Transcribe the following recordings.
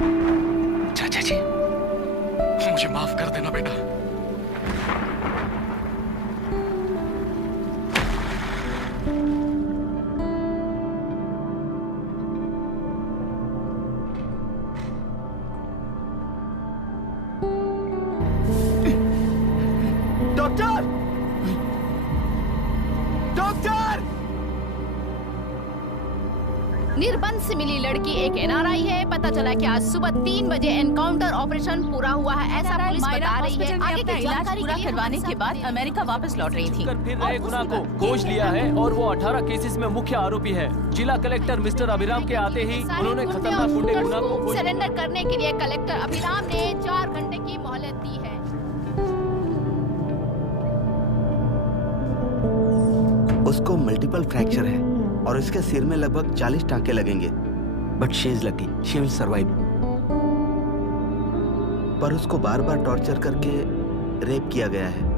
चाचा जी, मुझे माफ कर देना बेटा। डॉक्टर! डॉक्टर! निर्बंध से मिली लड़की एक एनआरआई है। पता चला कि आज सुबह 3 बजे एनकाउंटर ऑपरेशन पूरा हुआ है, ऐसा पुलिस बता रही है। आगे की जानकारी पूरा करवाने के बाद अमेरिका वापस लौट रही थी। फिर नए गुना को खोज लिया है और वो 18 केसेस में मुख्य आरोपी है। जिला कलेक्टर मिस्टर अभिराम के आते ही उन्होंने खतरनाक गुंडे गुना को सरेंडर करने के लिए कलेक्टर अभिराम ने 4 घंटे की मोहलत दी है। उसको मल्टीपल फ्रैक्चर है और इसके सिर में लगभग 40 टांके लगेंगे। But she is lucky, she will survive. पर उसको बार बार टॉर्चर करके रेप किया गया है।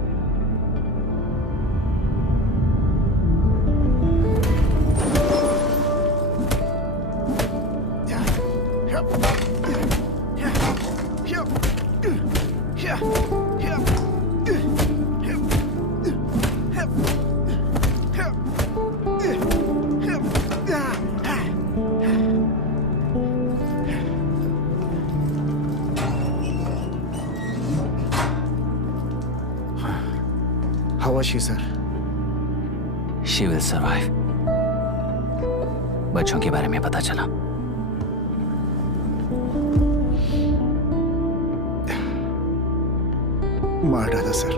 How was she, sir? She will survive. बच्चों के बारे में पता चला? मार डाला सर।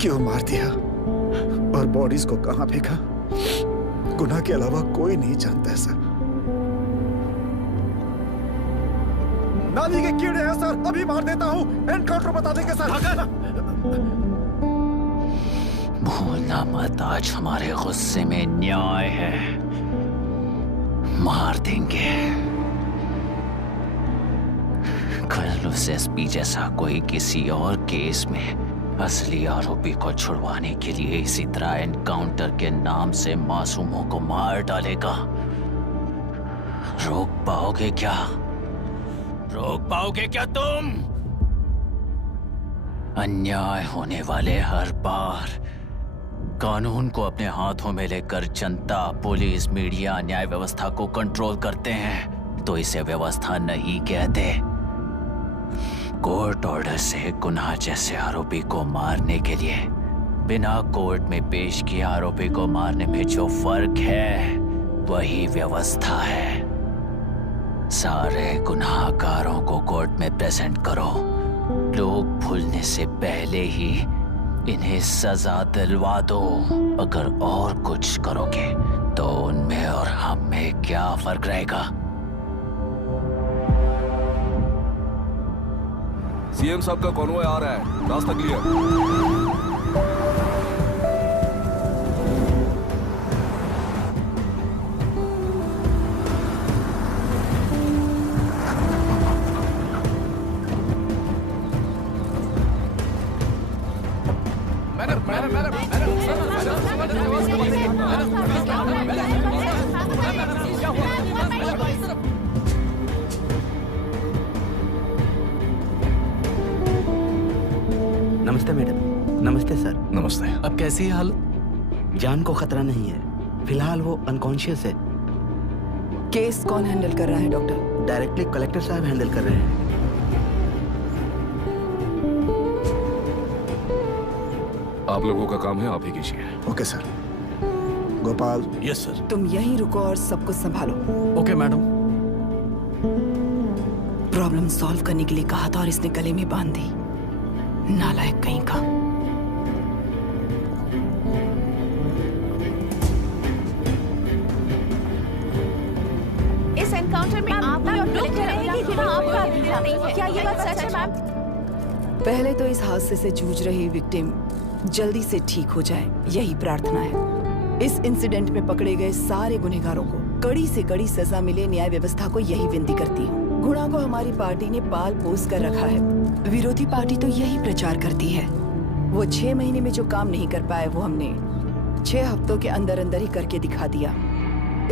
क्यों मार दिया और बॉडीज को कहां फेंका, गुनाह के अलावा कोई नहीं जानता है सर। नाली के कीड़े हैं सर, अभी मार देता हूं, एनकाउंटर बता देंगे सर। भूलना मत, आज हमारे गुस्से में न्याय है। मार देंगे। कल उस एसपी जैसा कोई किसी और केस में असली आरोपी को छुड़वाने के लिए इसी तरह एनकाउंटर के नाम से मासूमों को मार डालेगा। रोक पाओगे क्या? रोक पाओगे क्या तुम? अन्याय होने वाले हर बार कानून को अपने हाथों में लेकर जनता, पुलिस, मीडिया, न्याय व्यवस्था को कंट्रोल करते हैं तो इसे व्यवस्था नहीं कहते। कोर्ट ऑर्डर से गुनाह जैसे आरोपी को मारने के लिए बिना कोर्ट में पेश किए आरोपी को मारने में जो फर्क है वही व्यवस्था है। सारे गुनाहगारों को कोर्ट में प्रेजेंट करो। लोग भूलने से पहले ही इन्हें सजा दिलवा दो। अगर और कुछ करोगे तो उनमें और हम में क्या फर्क रहेगा? सीएम साहब का कॉन्वॉय आ रहा है, रास्ता क्लियर। नमस्ते मैडम। नमस्ते सर। नमस्ते। अब कैसी है हालत? जान को खतरा नहीं है, फिलहाल वो अनकॉन्शियस है। केस कौन हैंडल कर रहा है डॉक्टर? डायरेक्टली कलेक्टर साहब हैंडल कर रहे हैं। आप लोगों का काम है, आप ही कीजिए। Okay sir. Gopal. Yes sir. तुम यहीं रुको और सब कुछ संभालो। Okay madam. प्रॉब्लम सॉल्व करने के लिए कहा था और इसने गले में बांध दी। नालायक कहीं का। इस एनकाउंटर में आप क्या ये बात सच है मैम? पहले तो इस हादसे से जूझ रही विक्टिम जल्दी से ठीक हो जाए, यही प्रार्थना है। इस इंसिडेंट में पकड़े गए सारे गुनहगारों को कड़ी से कड़ी सजा मिले, न्याय व्यवस्था को यही विनती करती हूँ। गुणा को हमारी पार्टी ने पाल पोस कर रखा है, विरोधी पार्टी तो यही प्रचार करती है। वो 6 महीने में जो काम नहीं कर पाए वो हमने 6 हफ्तों के अंदर अंदर ही करके दिखा दिया।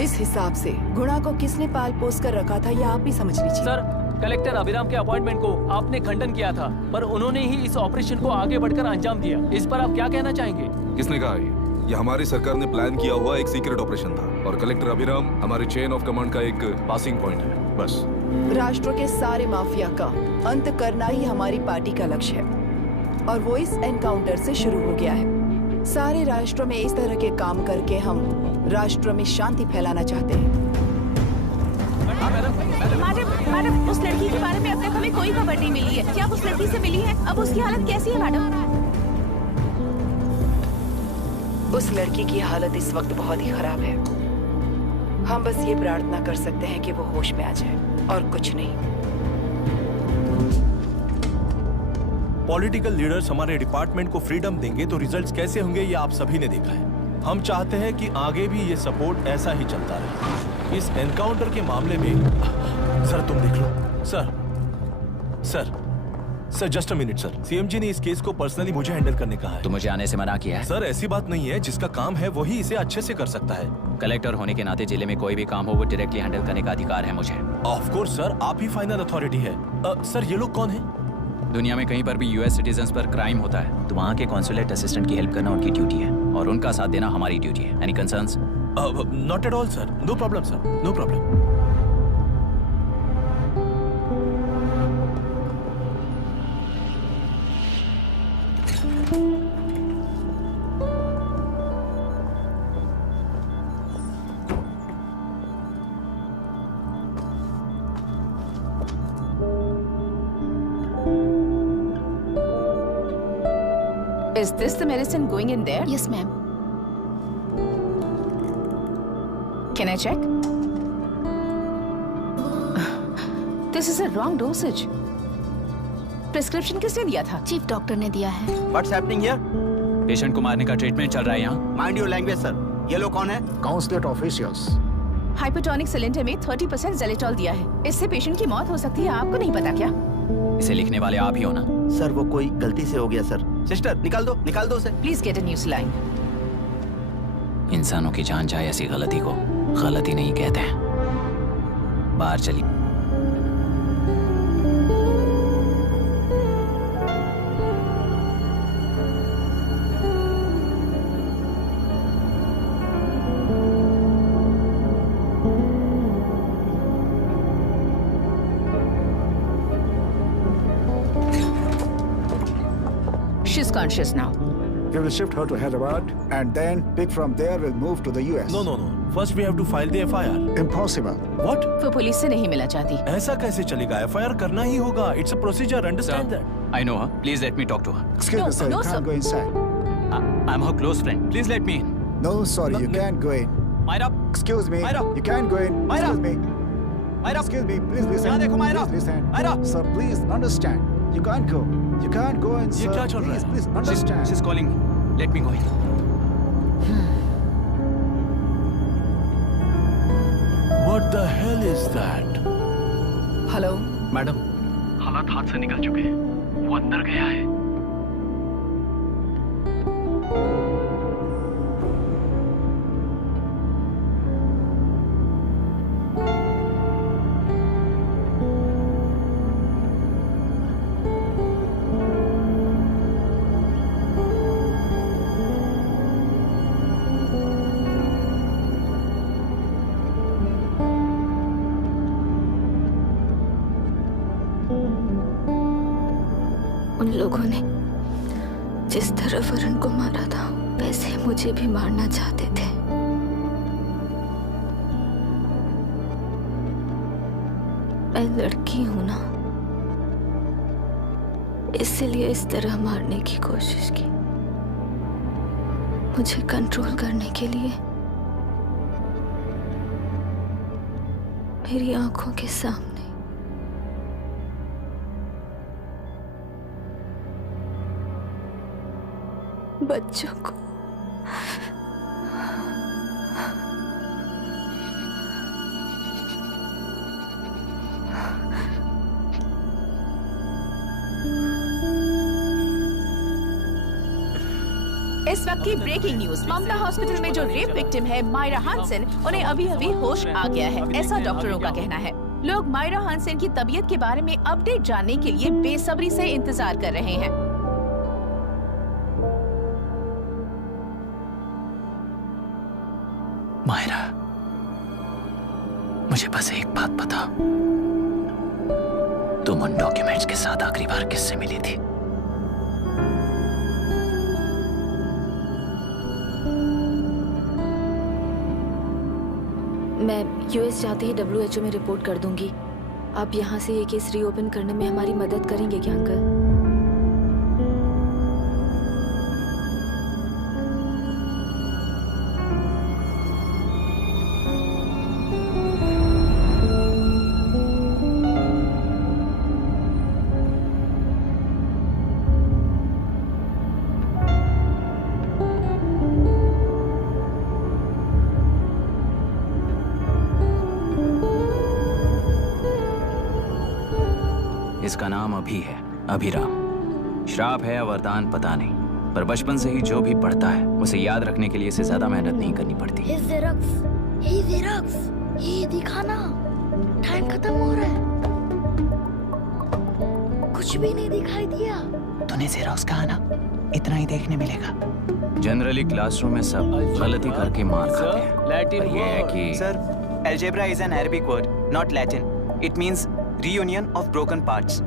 इस हिसाब से गुणा को किसने पाल पोस कर रखा था, यह आप ही समझ लीजिए। सर, कलेक्टर अभिराम के अपॉइंटमेंट को आपने खंडन किया था, पर उन्होंने ही इस ऑपरेशन को आगे बढ़कर अंजाम दिया। इस पर आप क्या कहना चाहेंगे? किसने कहा ये हमारी सरकार ने प्लान किया हुआ एक सीक्रेट ऑपरेशन था और कलेक्टर अभिराम हमारे चेन ऑफ कमांड का एक पासिंग पॉइंट है, बस। राष्ट्र के सारे माफिया का अंत करना ही हमारी पार्टी का लक्ष्य है और वो इस एनकाउंटर से शुरू हो गया है। सारे राष्ट्रों में इस तरह के काम करके हम राष्ट्र में शांति फैलाना चाहते हैं। मैडम, उस लड़की के बारे में अब तक हमें कोई खबर नहीं मिली है। क्या आप उस लड़की से मिली है? अब उसकी हालत कैसी है मैडम? उस लड़की की हालत इस वक्त बहुत ही खराब है। हम बस ये प्रार्थना कर सकते हैं कि वो होश में आ जाए और कुछ नहीं। पॉलिटिकल लीडर्स हमारे डिपार्टमेंट को फ्रीडम देंगे तो रिजल्ट्स कैसे होंगे ये आप सभी ने देखा है। हम चाहते हैं कि आगे भी ये सपोर्ट ऐसा ही चलता रहे। इस एनकाउंटर के मामले में सर तुम देख लो। Sir just a minute sir. CM ji ने इस केस को पर्सनली मुझे हैंडल करने कहा है। तो मुझे आने से मना किया है? सर ऐसी बात नहीं है, जिसका काम है वही इसे अच्छे से कर सकता है। कलेक्टर होने के नाते जिले में कोई भी काम हो वो डायरेक्टली हैंडल करने का अधिकार है मुझे। ऑफ कोर्स सर, आप ही फाइनल अथॉरिटी है। सर ये लोग कौन है? दुनिया में कहीं पर भी यूएस सिटीजन्स पर क्राइम होता है तो वहाँ के कॉन्सुलेट असिस्टेंट की हेल्प करना उनकी ड्यूटी है और उनका साथ देना हमारी ड्यूटी है। Any concerns? Not at all sir, no problem sir, no problem. Is this the medicine going in there? Yes ma'am. Can I check? This is a wrong dosage. Prescription किसने दिया था? चीफ डॉक्टर ने दिया है। What's happening here? Patient को मारने का treatment चल रहा है यहाँ। Mind your language, sir. ये लोग कौन है? Consulate officials. हाइपोटोनिक सिलेंडर में 30% जेलेटॉल दिया है। इससे पेशेंट की मौत हो सकती है, आपको नहीं पता क्या? इसे लिखने वाले आप ही हो ना? सर वो कोई गलती से हो गया सर। सिस्टर निकाल दो उसे। Please get a new saline. इंसानों की जान जाए ऐसी गलती को गलती नहीं कहते हैं। बाहर चलिए। She's conscious now. We will shift her to Hyderabad and then pick from there. We'll move to the US. No. First we have to file the FIR. Impossible. What? वो पुलिस से नहीं मिला चाहती। ऐसा कैसे चलेगा? FIR करना ही होगा। It's a procedure. Understand that? I know her. Please let me talk to her. Excuse me, sir. no, You sir. can't go inside. I'm her close friend. Please let me in. No, sorry, you can't go in. Myra, Excuse me. Myra. You can't go in. Myra. Excuse me. Myra. Excuse me. Please listen. यहाँ देखो, Myra. Please listen. Myra. Sir, please understand. You can't go. You can't go in, ये sir. क्या चल रहा है? Please understand. She's calling me. Let me go in. What the hell is that? Hello, madam, हालात हाथ से निकल चुके हैं। वो अंदर गया है। उन लोगों ने जिस तरह वरुण को मारा था वैसे मुझे भी मारना चाहते थे। मैं लड़की हूं ना, इसलिए इस तरह मारने की कोशिश की। मुझे कंट्रोल करने के लिए मेरी आंखों के सामने बच्चों को इस वक्त की ब्रेकिंग न्यूज, ममता हॉस्पिटल में जो रेप विक्टिम है मायरा हानसेन, उन्हें अभी अभी होश आ गया है, ऐसा डॉक्टरों का कहना है। लोग मायरा हानसेन की तबीयत के बारे में अपडेट जानने के लिए बेसब्री से इंतजार कर रहे हैं। मायरा, मुझे बस एक बात बता, तुम उन डॉक्यूमेंट्स के साथ आखिरी बार किससे मिली थी? मैं यूएस जाते ही WHO में रिपोर्ट कर दूंगी। आप यहाँ से ये केस रीओपन करने में हमारी मदद करेंगे क्या अंकल? इसका नाम अभी है, अभिराम। श्राप है या वरदान पता नहीं, पर बचपन से ही जो भी पढ़ता है उसे याद रखने के लिए इसे ज्यादा मेहनत नहीं करनी पड़ती। ये दिखाना, टाइम खत्म हो रहा है। कुछ भी नहीं दिखाई दिया। तूने जेरोक्स कहा ना, इतना ही देखने मिलेगा। जनरली क्लासरूम में सब गलती करके मार खाते हैं। लैटिन पर ये है कि sir, algebra is an Arabic word, not Latin. It means reunion of broken parts.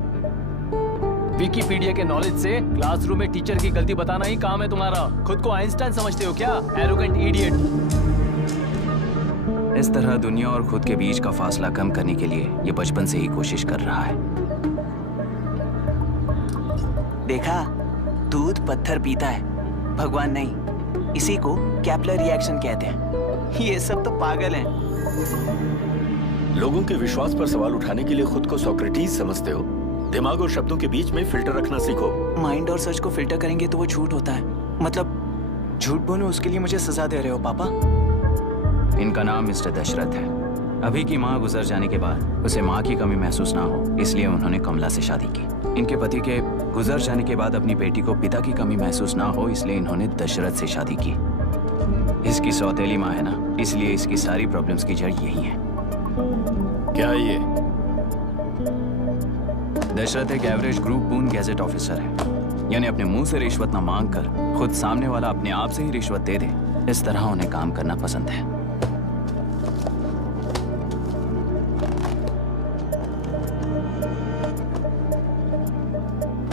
Wikipedia के नॉलेज से क्लासरूम में टीचर की गलती बताना ही काम है तुम्हारा। खुद को आइंस्टाइन समझते हो क्या? Arrogant idiot. इस तरह दुनिया और खुद के बीच का फासला कम करने के लिए ये बचपन से ही कोशिश कर रहा है। देखा, दूध पत्थर पीता है, भगवान नहीं। इसी को कैपलर रिएक्शन कहते हैं। ये सब तो पागल हैं। लोगों के विश्वास पर सवाल उठाने के लिए खुद को सोक्रेटिस समझते हो। दिमाग और शब्दों के बीच में फिल्टर रखना सीखो। माइंड और सच को फिल्टर करेंगे तो वो झूठ होता है। मतलब झूठ बोलो, उसके लिए मुझे सजा दे रहे हो पापा? इनका नाम मिस्टर दशरथ है। अभी की माँ गुजर जाने के बाद उसे माँ की कमी महसूस ना हो, इसलिए उन्होंने कमला से शादी की। इनके पति के गुजर जाने के बाद अपनी बेटी को पिता की कमी महसूस ना हो, इसलिए इन्होंने दशरथ से शादी की। इसकी सौतेली माँ है ना, इसलिए इसकी सारी प्रॉब्लम्स की जड़ यही है। क्या है ये? दशरथ एक एवरेज ग्रुप पूर्ण गैजेट ऑफिसर है, यानी अपने मुंह से रिश्वत न मांग कर खुद सामने वाला अपने आप से ही रिश्वत दे दे, इस तरह उन्हें काम करना पसंद है।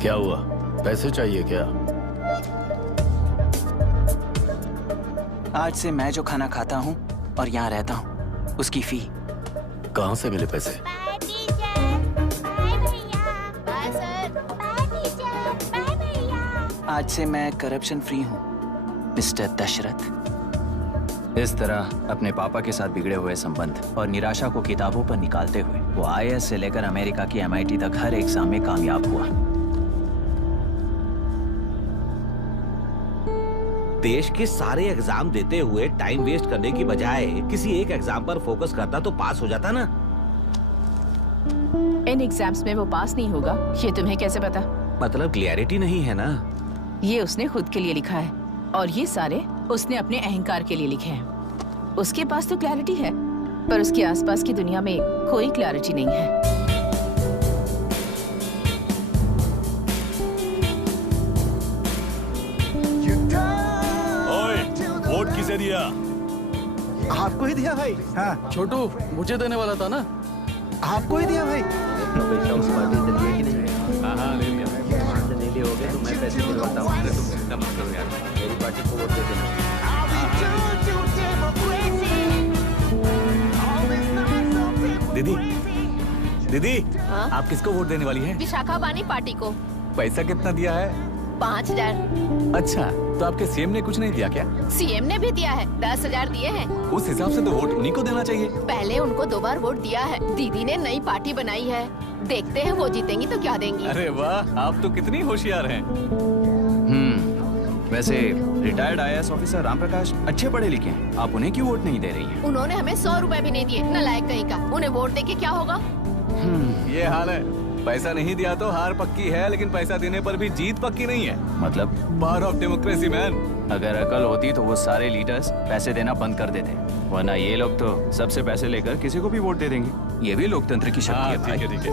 क्या हुआ? पैसे चाहिए क्या? आज से मैं जो खाना खाता हूँ और यहाँ रहता हूँ, उसकी फी। कहाँ से मिले पैसे? आज से मैं करप्शन फ्री हूँ, मिस्टर दशरथ। इस तरह अपने पापा के साथ बिगड़े हुए संबंध और निराशा को किताबों पर निकालते हुए वो IAS से लेकर अमेरिका की MIT तक हर एग्जाम में कामयाब हुआ। देश के सारे एग्जाम देते हुए टाइम वेस्ट करने की बजाय किसी एक एग्जाम पर फोकस करता तो पास हो जाता ना। इन एग्जाम्स में वो पास नहीं होगा, ये तुम्हें कैसे पता? मतलब क्लियरिटी नहीं है ना। ये उसने खुद के लिए लिखा है और ये सारे उसने अपने अहंकार के लिए लिखे हैं। उसके पास तो क्लैरिटी है, पर उसके आसपास की दुनिया में कोई क्लैरिटी नहीं है। वोट किसे दिया? आपको ही दिया भाई। हाँ छोटू, मुझे देने वाला था ना। आपको ही दिया भाई। हाँ ले लिया। नहीं लिए होगे तो मैं पैसे दिलवाता हूँ। तुम चिंता मत करो यार, मेरी पार्टी को वोट दे देना। दीदी, दीदी, हाँ? आप किसको वोट देने वाली हैं? विशाखा बानी पार्टी को। पैसा कितना दिया है? 5000। अच्छा, तो आपके सीएम ने कुछ नहीं दिया क्या? CM ने भी दिया है, 10,000 दिए हैं। उस हिसाब से तो वोट उन्हीं को देना चाहिए। पहले उनको 2 बार वोट दिया है। दीदी ने नई पार्टी बनाई है, देखते हैं वो जीतेंगी तो क्या देंगी। अरे वाह, आप तो कितनी होशियार हैं। वैसे retired IAS officer Ram Prakash अच्छे पढ़े लिखे हैं, आप उन्हें क्यों वोट नहीं दे रही हैं? उन्होंने हमें 100 रुपए भी नहीं दिए, नालायक कहीं का। उन्हें वोट देके क्या होगा? ये हाल है, पैसा नहीं दिया तो हार पक्की है, लेकिन पैसा देने पर भी जीत पक्की नहीं है। मतलब पावर ऑफ डेमोक्रेसी मैन। अगर अकल होती तो वो सारे लीडर्स पैसे देना बंद कर देते, वरना ये लोग तो सबसे पैसे लेकर किसी को भी वोट दे देंगे। ये भी लोकतंत्र की शक्ति है भाई। ठीक है।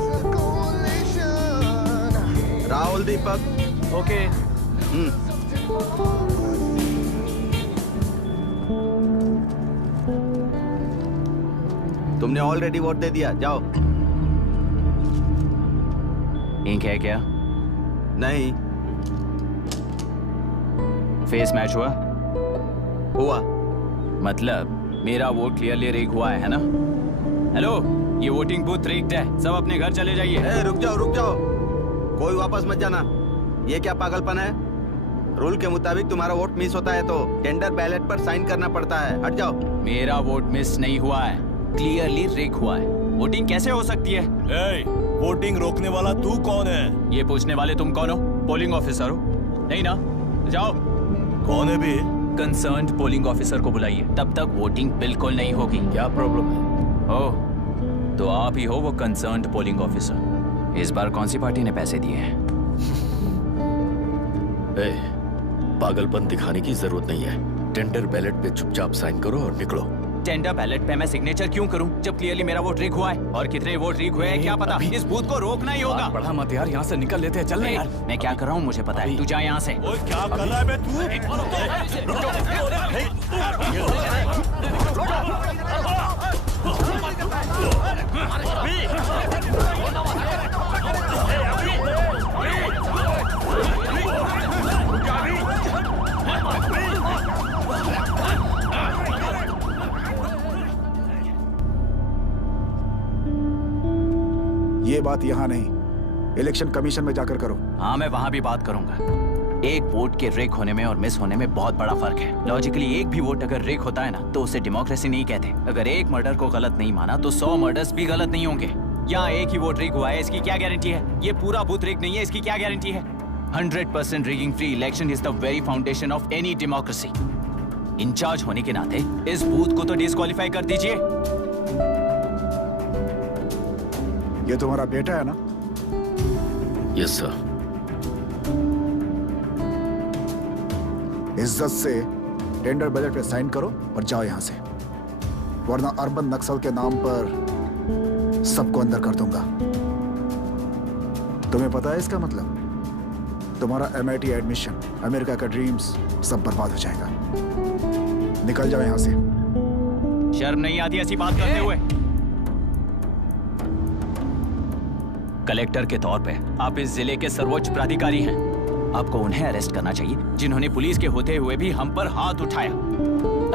राहुल दीपक। ओके। तुमने ऑलरेडी वोट दे दिया, जाओ। इंक है क्या? नहीं। फेस मैच हुआ? हुआ। मतलब मेरा वोट क्लियरली रिग हुआ है ना? हेलो, ये वोटिंग बूथ रिग्ड है, सब अपने घर चले जाइए। रुक जाओ, कोई वापस मत जाना। ये क्या पागलपन है? रूल के मुताबिक तुम्हारा वोट मिस होता है तो टेंडर बैलेट पर साइन करना पड़ता है। हट जाओ। मेरा वोट मिस नहीं हुआ है, क्लियरली रिग हुआ है। वोटिंग कैसे हो सकती है? वोटिंग रोकने वाला तू कौन है? ये पूछने वाले तुम कौन हो? पोलिंग ऑफिसर हो? नहीं ना? जाओ। कौन है बे? कंसर्न्ड पोलिंग ऑफिसर को बुलाइए, तब तक वोटिंग बिल्कुल नहीं होगी। क्या प्रॉब्लम है? ओह, तो आप ही हो वो कंसर्न्ड पोलिंग ऑफिसर। इस बार कौन सी पार्टी ने पैसे दिए हैं? पागलपन दिखाने की जरूरत नहीं है। टेंडर बैलेट पे चुपचाप साइन करो और निकलो। टेंडर बैलेट पे मैं सिग्नेचर क्यों करूं जब क्लियरली मेरा वोट रिग हुआ है? और कितने वोट रिग हुए हैं क्या पता? इस बूथ को रोकना ही होगा। बढ़ा मत यार, यहाँ से निकल लेते हैं। चल यार। मैं क्या कर रहा हूँ मुझे पता है, तू जा यहाँ से। ओए क्या कर रहा है बे तू? ये बात यहाँ नहीं, इलेक्शन कमीशन में जाकर करो। हाँ, मैं वहाँ भी बात करूंगा। एक वोट के रिग होने में और मिस होने में बहुत बड़ा फर्क है। लॉजिकली एक भी वोट अगर रिग होता है ना तो उसे डेमोक्रेसी नहीं कहते। अगर एक मर्डर को गलत नहीं माना तो 100 मर्डर्स भी गलत नहीं होंगे। यहाँ एक ही वोट रिग हुआ है, इसकी क्या गारंटी है? ये पूरा बूथ रिग नहीं है, इसकी क्या गारंटी है? 100% rigging free election is the very foundation of any democracy. Incharge होने के नाते इस बूथ को तो डिस्क्वालीफाई कर दीजिए। ये तुम्हारा बेटा है ना? Yes sir. इज्जत से टेंडर बैलेट पे साइन करो और जाओ यहाँ से, वरना अर्बन नक्सल के नाम पर सबको अंदर कर दूंगा। तुम्हें पता है इसका मतलब? तुम्हारा MIT एडमिशन, अमेरिका का ड्रीम्स सब बर्बाद हो जाएगा। निकल जाओ यहाँ से। शर्म नहीं आती ऐसी बात करते हुए? कलेक्टर के तौर पे आप इस जिले के सर्वोच्च प्राधिकारी हैं। आपको उन्हें अरेस्ट करना चाहिए जिन्होंने पुलिस के होते हुए भी हम पर हाथ उठाया।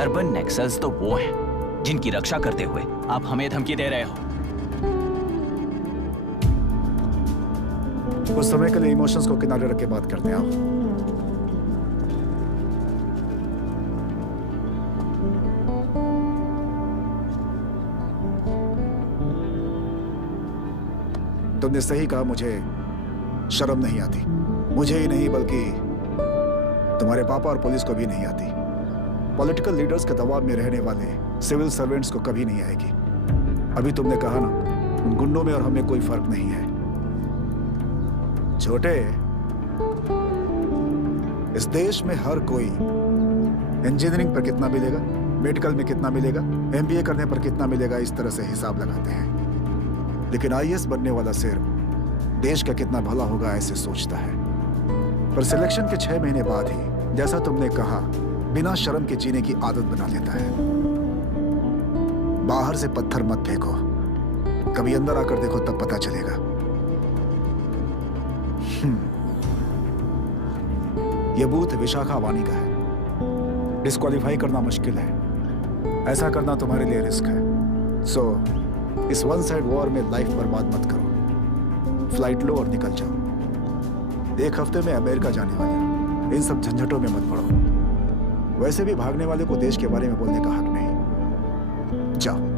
अर्बन नक्सल्स तो वो हैं जिनकी रक्षा करते हुए आप हमें धमकी दे रहे हो। कुछ समय के लिए इमोशंस को किनारे रख के बात करते हैं। आओ। तुमने सही कहा, मुझे शर्म नहीं आती। मुझे ही नहीं बल्कि तुम्हारे पापा और पुलिस को भी नहीं आती। पॉलिटिकल लीडर्स के दबाव में रहने वाले सिविल सर्वेंट्स को कभी नहीं आएगी। अभी तुमने कहा ना, उन गुंडों में और हमें कोई फर्क नहीं है। छोटे, इस देश में हर कोई इंजीनियरिंग पर कितना मिलेगा, मेडिकल में कितना मिलेगा, MBA करने पर कितना मिलेगा, इस तरह से हिसाब लगाते हैं। लेकिन IAS बनने वाला सिर्फ देश का कितना भला होगा ऐसे सोचता है। पर सिलेक्शन के 6 महीने बाद ही, जैसा तुमने कहा, बिना शर्म के जीने की आदत बना लेता है। बाहर से पत्थर मत फेंको, कभी अंदर आकर देखो तब पता चलेगा। यह बूथ विशाखावाणी का है। डिस्क्वालीफाई करना मुश्किल है, ऐसा करना तुम्हारे लिए रिस्क है। सो इस वन साइड वॉर में लाइफ बर्बाद मत करो। फ्लाइट लो और निकल जाओ। 1 हफ्ते में अमेरिका जाने वाले हो, इन सब झंझटों में मत पड़ो। वैसे भी भागने वाले को देश के बारे में बोलने का हक नहीं। जाओ।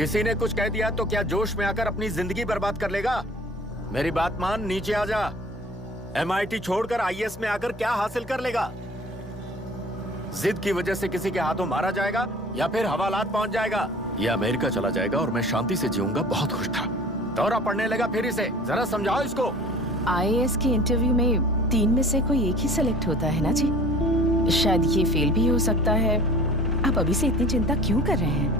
किसी ने कुछ कह दिया तो क्या जोश में आकर अपनी जिंदगी बर्बाद कर लेगा? मेरी बात मान, नीचे आ जा। MIT छोड़कर IAS में आकर क्या हासिल कर लेगा? जिद की वजह से किसी के हाथों मारा जाएगा या फिर हवालात पहुंच जाएगा या अमेरिका चला जाएगा और मैं शांति से जीऊंगा। बहुत खुश था। दौरा पड़ने लगा फिर इसे। जरा समझाओ इसको। IAS के इंटरव्यू में 3 में से कोई एक ही सेलेक्ट होता है ना जी? शायद ये फेल भी हो सकता है। आप अभी से इतनी चिंता क्यों कर रहे हैं?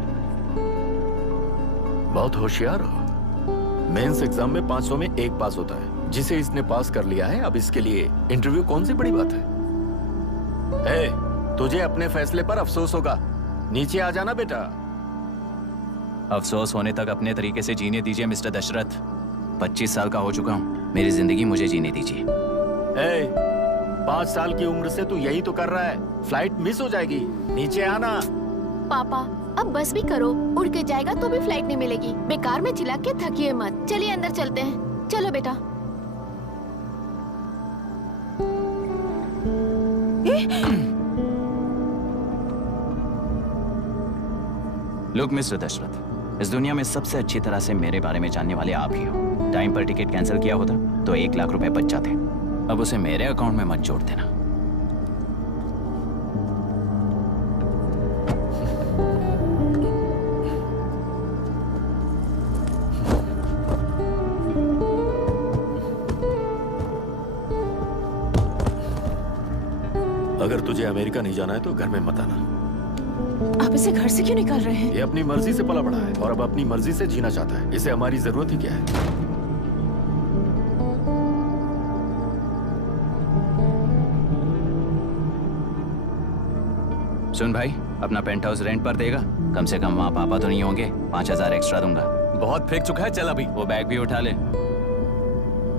बहुत होशियार हो। मेंस एग्जाम में 500 में 1 पास होता है, जिसे इसने पास कर लिया है। अब इसके लिए इंटरव्यू कौन सी बड़ी बात है? तुझे अपने फैसले पर अफसोस होगा। नीचे आ जाना बेटा। अफसोस होने तक अपने तरीके से जीने दीजिए मिस्टर दशरथ। 25 साल का हो चुका हूँ। मेरी जिंदगी मुझे जीने दीजिए। 5 साल की उम्र से तू यही तो कर रहा है। फ्लाइट मिस हो जाएगी। नीचे आना। पापा अब बस भी करो, उड़ के जाएगा तो भी फ्लाइट नहीं मिलेगी। बेकार में चिल्ला के थकिए मत। चलिए अंदर चलते हैं। चलो बेटा। लुक मिस्टर दशरथ, इस दुनिया में सबसे अच्छी तरह से मेरे बारे में जानने वाले आप ही हो। टाइम पर टिकट कैंसिल किया होता तो 1 लाख रुपए बच जाते। अब उसे मेरे अकाउंट में मत जोड़ देना। अगर तुझे अमेरिका नहीं जाना है तो घर में मत आना। आप इसे घर से क्यों निकाल रहे हैं? ये अपनी मर्जी से पला बड़ा है और अब अपनी मर्जी से जीना चाहता है। इसे हमारी जरूरत ही क्या है? सुन भाई, अपना पेंट हाउस रेंट पर देगा? कम से कम वहाँ पापा तो नहीं होंगे। 5000 एक्स्ट्रा दूंगा। बहुत फेंक चुका है, चल अभी। वो बैग भी उठा ले।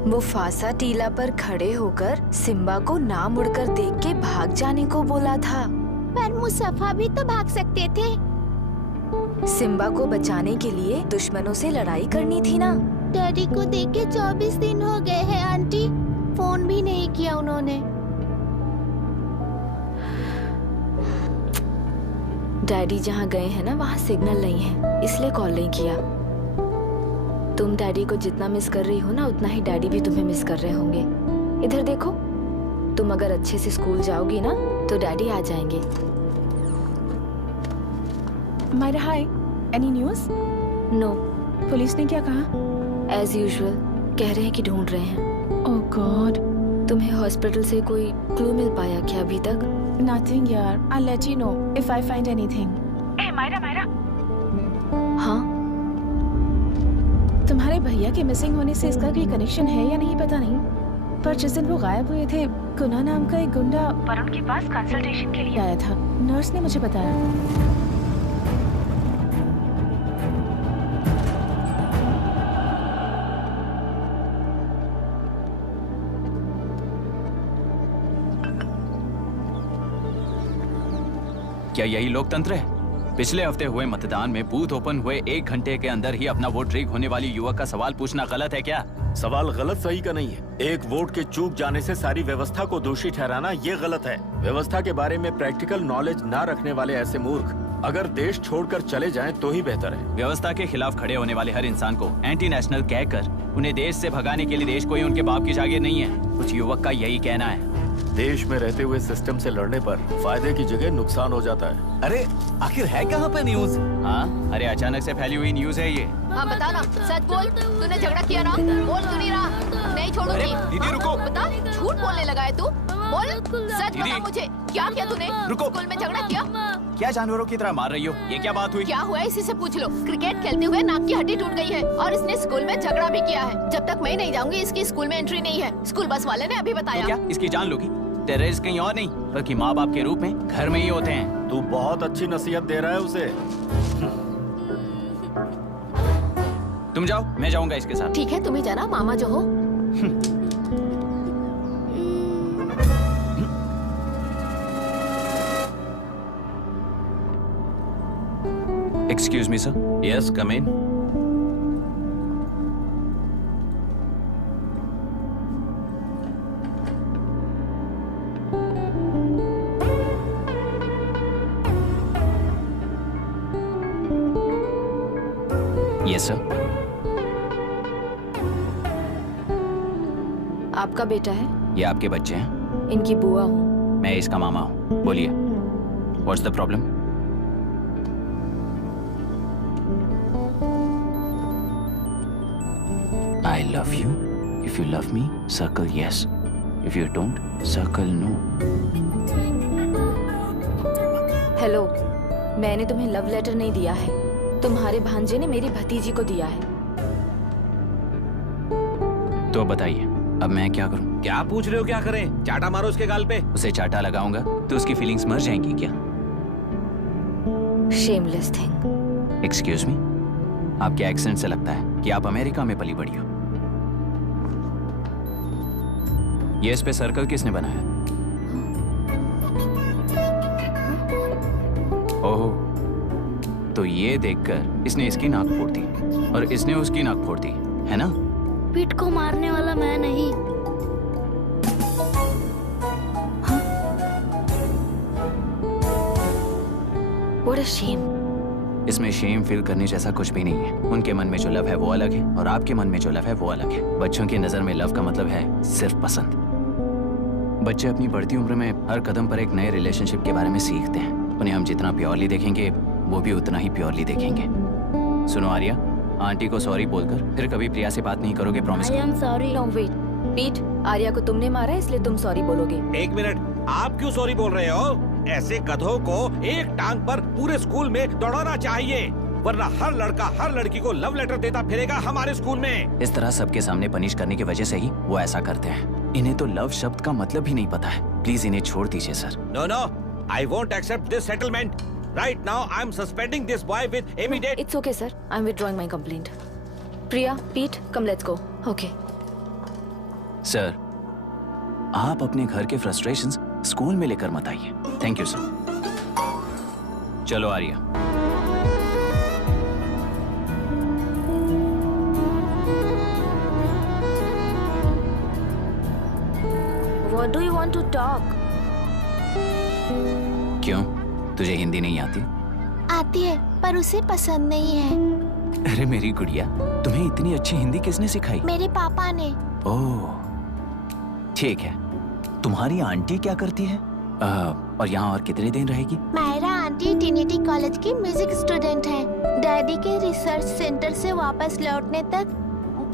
मुफासा टीला पर खड़े होकर सिम्बा को ना मुड़कर देख के भाग जाने को बोला था। पर मुसफा भी तो भाग सकते थे। सिम्बा को बचाने के लिए दुश्मनों से लड़ाई करनी थी ना। डैडी को देखे 24 दिन हो गए हैं आंटी। फोन भी नहीं किया उन्होंने। डैडी जहाँ गए हैं ना वहाँ सिग्नल नहीं है, इसलिए कॉल नहीं किया। तुम डैडी को जितना मिस कर रही हो ना उतना ही डैडी भी तुम्हें मिस कर रहे होंगे। इधर देखो, तुम अगर अच्छे से स्कूल जाओगी ना तो डैडी आ जाएंगे। मायरा हाय, एनी न्यूज़? नो। पुलिस ने क्या कहा? एज यूजुअल कह रहे हैं कि ढूंढ रहे हैं। ओह गॉड। तुम्हें हॉस्पिटल से कोई क्लू मिल पाया क्या अभी तक? नथिंग यार, I'll let you know if I find anything. Myra. हाँ? तुम्हारे भैया के मिसिंग होने से इसका कोई कनेक्शन है या नहीं पता नहीं, पर जिस दिन वो गायब हुए थे कुना नाम का एक गुंडा वरुण के पास कंसल्टेशन के लिए आया था। नर्स ने मुझे बताया। क्या यही लोकतंत्र है? पिछले हफ्ते हुए मतदान में बूथ ओपन हुए 1 घंटे के अंदर ही अपना वोट रीक होने वाली युवक का सवाल पूछना गलत है क्या? सवाल गलत सही का नहीं है। एक वोट के चूक जाने से सारी व्यवस्था को दोषी ठहराना ये गलत है। व्यवस्था के बारे में प्रैक्टिकल नॉलेज ना रखने वाले ऐसे मूर्ख अगर देश छोड़कर चले जाएं तो ही बेहतर है। व्यवस्था के खिलाफ खड़े होने वाले हर इंसान को एंटी नेशनल कहकर उन्हें देश से भगाने के लिए देश कोई उनके बाप की जागीर नहीं है। कुछ युवक का यही कहना है। देश में रहते हुए सिस्टम से लड़ने पर फायदे की जगह नुकसान हो जाता है। अरे आखिर है कहाँ पे न्यूज? हाँ, अरे अचानक से फैली हुई न्यूज है ये। हाँ बता ना, सच बोल। तूने झगड़ा किया ना? बोल क्यों नहीं रहा? नहीं छोड़ूंगी। दीदी रुको। बता, झूठ बोलने लगा है तू। बोल, सच बता मुझे, क्या किया तूने? रुको। स्कूल में झगड़ा किया? क्या जानवरों की तरह मार रही हो? ये क्या बात हुई? क्या हुआ इसी से पूछ लो। क्रिकेट खेलते हुए नाक की हड्डी टूट गई है और इसने स्कूल में झगड़ा भी किया है। जब तक मैं नहीं जाऊंगी इसकी स्कूल में एंट्री नहीं है। स्कूल बस वाले ने अभी बताया। तो क्या इसकी जान लोगी? टेररिस्ट कहीं और नहीं बल्कि माँ बाप के रूप में घर में ही होते हैं। तू बहुत अच्छी नसीहत दे रहा है उसे। तुम जाओ, मैं जाऊंगा इसके साथ। ठीक है, तुम ही जाना, मामा जो हो। Excuse me sir. Yes, come in. Yes sir. आपका बेटा है? ये आपके बच्चे हैं? इनकी बुआ हूँ। मैं इसका मामा हूँ। बोलिए, what's the problem? I love you. If you love me, circle yes. If you don't, circle no. Hello, मैंने तुम्हें लव लेटर नहीं दिया है। तुम्हारे भांजे ने मेरी भतीजी को दिया है। तो अब बताइए, अब मैं क्या करूं? क्या पूछ रहे हो? क्या करें? चाटा मारो उसके गाल पे। उसे चाटा लगाऊंगा तो उसकी फीलिंग्स मर जाएंगी क्या? Shameless thing. एक्सक्यूज मी, आपके एक्सेंट से लगता है कि आप अमेरिका में पली बड़ी हो। ये इस पे सर्कल किसने बनाया? ओहो, तो ये देखकर इसने इसकी नाक फोड़ दी और इसने उसकी नाक फोड़ दी, है ना? पीठ को मारने वाला मैं नहीं। What a shame. इसमें शेम फील करने जैसा कुछ भी नहीं है। उनके मन में जो लव है वो अलग है और आपके मन में जो लव है वो अलग है। बच्चों की नजर में लव का मतलब है सिर्फ पसंद। बच्चे अपनी बढ़ती उम्र में हर कदम पर एक नए रिलेशनशिप के बारे में सीखते हैं। उन्हें हम जितना प्योरली देखेंगे वो भी उतना ही प्योरली देखेंगे। सुनो आर्या, आंटी को सॉरी बोलकर फिर कभी प्रिया से बात नहीं करोगे, promise I am sorry. No, wait. पीट, आर्या को तुमने मारा इसलिए तुम सॉरी बोलोगे। एक मिनट, आप क्यों सॉरी बोल रहे हो? ऐसे गधों को एक टांग पर पूरे स्कूल में दौड़ाना चाहिए, वरना हर लड़का हर लड़की को लव लेटर देता फिरेगा हमारे स्कूल में। इस तरह सबके सामने पनिश करने की वजह से ही वो ऐसा करते हैं। इन्हें तो लव शब्द का मतलब ही नहीं पता है। प्लीज इन्हें छोड़ दीजिए sir. No no, I won't accept this settlement. Right now, I'm suspending this boy with immediate. It's okay, sir. I'm withdrawing my complaint. Priya, Pete, come let's go. Okay. Sir, आप अपने घर के frustrations school में लेकर मत आइए। Thank you sir. चलो Arya. What do you want to talk? क्यों, तुझे हिंदी नहीं आती? आती है, पर उसे पसंद नहीं है। अरे मेरी गुड़िया, तुम्हें इतनी अच्छी हिंदी किसने सिखाई? मेरे पापा ने। ओह, ठीक है। तुम्हारी आंटी क्या करती है? और यहाँ और कितने दिन रहेगी? मायरा आंटी ट्रिनिटी कॉलेज की म्यूजिक स्टूडेंट है। डैडी के रिसर्च सेंटर से वापस लौटने तक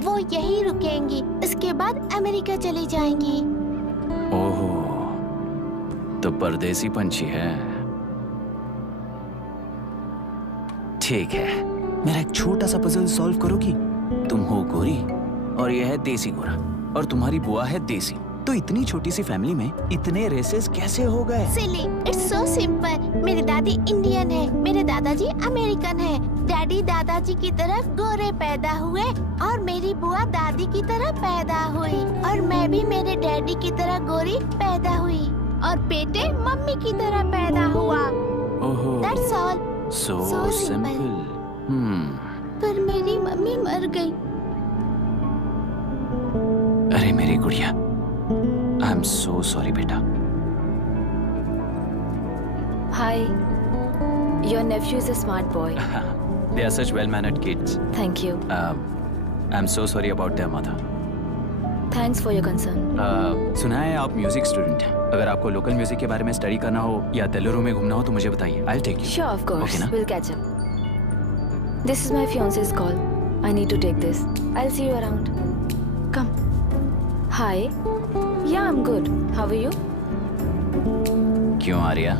वो यहीं रुकेंगी। इसके बाद अमेरिका चली जाएंगी। ओह, तो परदेसी पंछी है। ठीक है, मेरा एक छोटा सा पजल सॉल्व करोगी? तुम हो गोरी और यह है देसी गोरा और तुम्हारी बुआ है देसी। तो इतनी छोटी सी फैमिली में इतने रेसेस कैसे हो गए? सिली, इट्स सो सिंपल। मेरी दादी इंडियन है, मेरे दादाजी अमेरिकन है। डैडी दादाजी की तरह गोरे पैदा हुए और मेरी बुआ दादी की तरह पैदा हुई और मैं भी मेरे डैडी की तरह गोरी पैदा हुई और बेटे मम्मी की तरह पैदा हुआ। ओहो, That's all. so simple. पर मेरी मम्मी मर गई। अरे मेरी गुड़िया, आई एम सो सॉरी बेटा। Hi. Your nephew is a smart boy. They are such well-mannered kids. Thank you. I'm so sorry about their mother. Thanks for your concern. सुना है आप म्यूजिक स्टूडेंट हैं। अगर आपको लोकल म्यूजिक के बारे में स्टडी करना हो या तेलुरु में घूमना हो तो मुझे बताइए। I'll take you. Sure, of course. Okay, ना? We'll catch up. This is my fiance's call. I need to take this. I'll see you around. Come. Hi. Yeah, I'm good. How are you? क्यों Arya,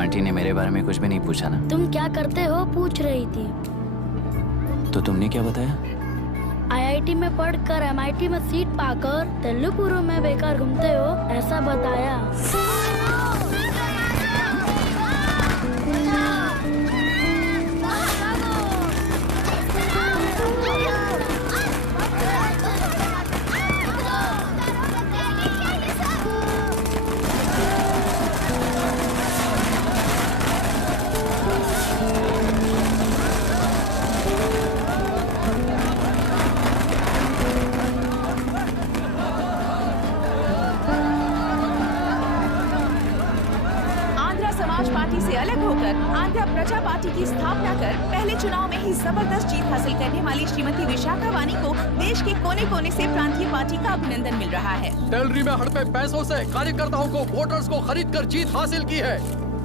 aunty ने मेरे बारे में कुछ भी नहीं पूछा ना? तुम क्या करते हो पूछ रही थी। तो तुमने क्या बताया? IIT में पढ़कर MIT में सीट पाकर तेलुगुरु में बेकार घूमते हो ऐसा बताया। आंध्रा समाज पार्टी से अलग होकर भारतीय प्रजा पार्टी की स्थापना कर पहले चुनाव में ही जबरदस्त जीत हासिल करने वाली श्रीमती विशाखा वानी को देश के कोने कोने से प्रांतीय पार्टी का अभिनंदन मिल रहा है। टेलरी में हड़पे पैसों से कार्यकर्ताओं को वोटर्स को खरीद कर जीत हासिल की है।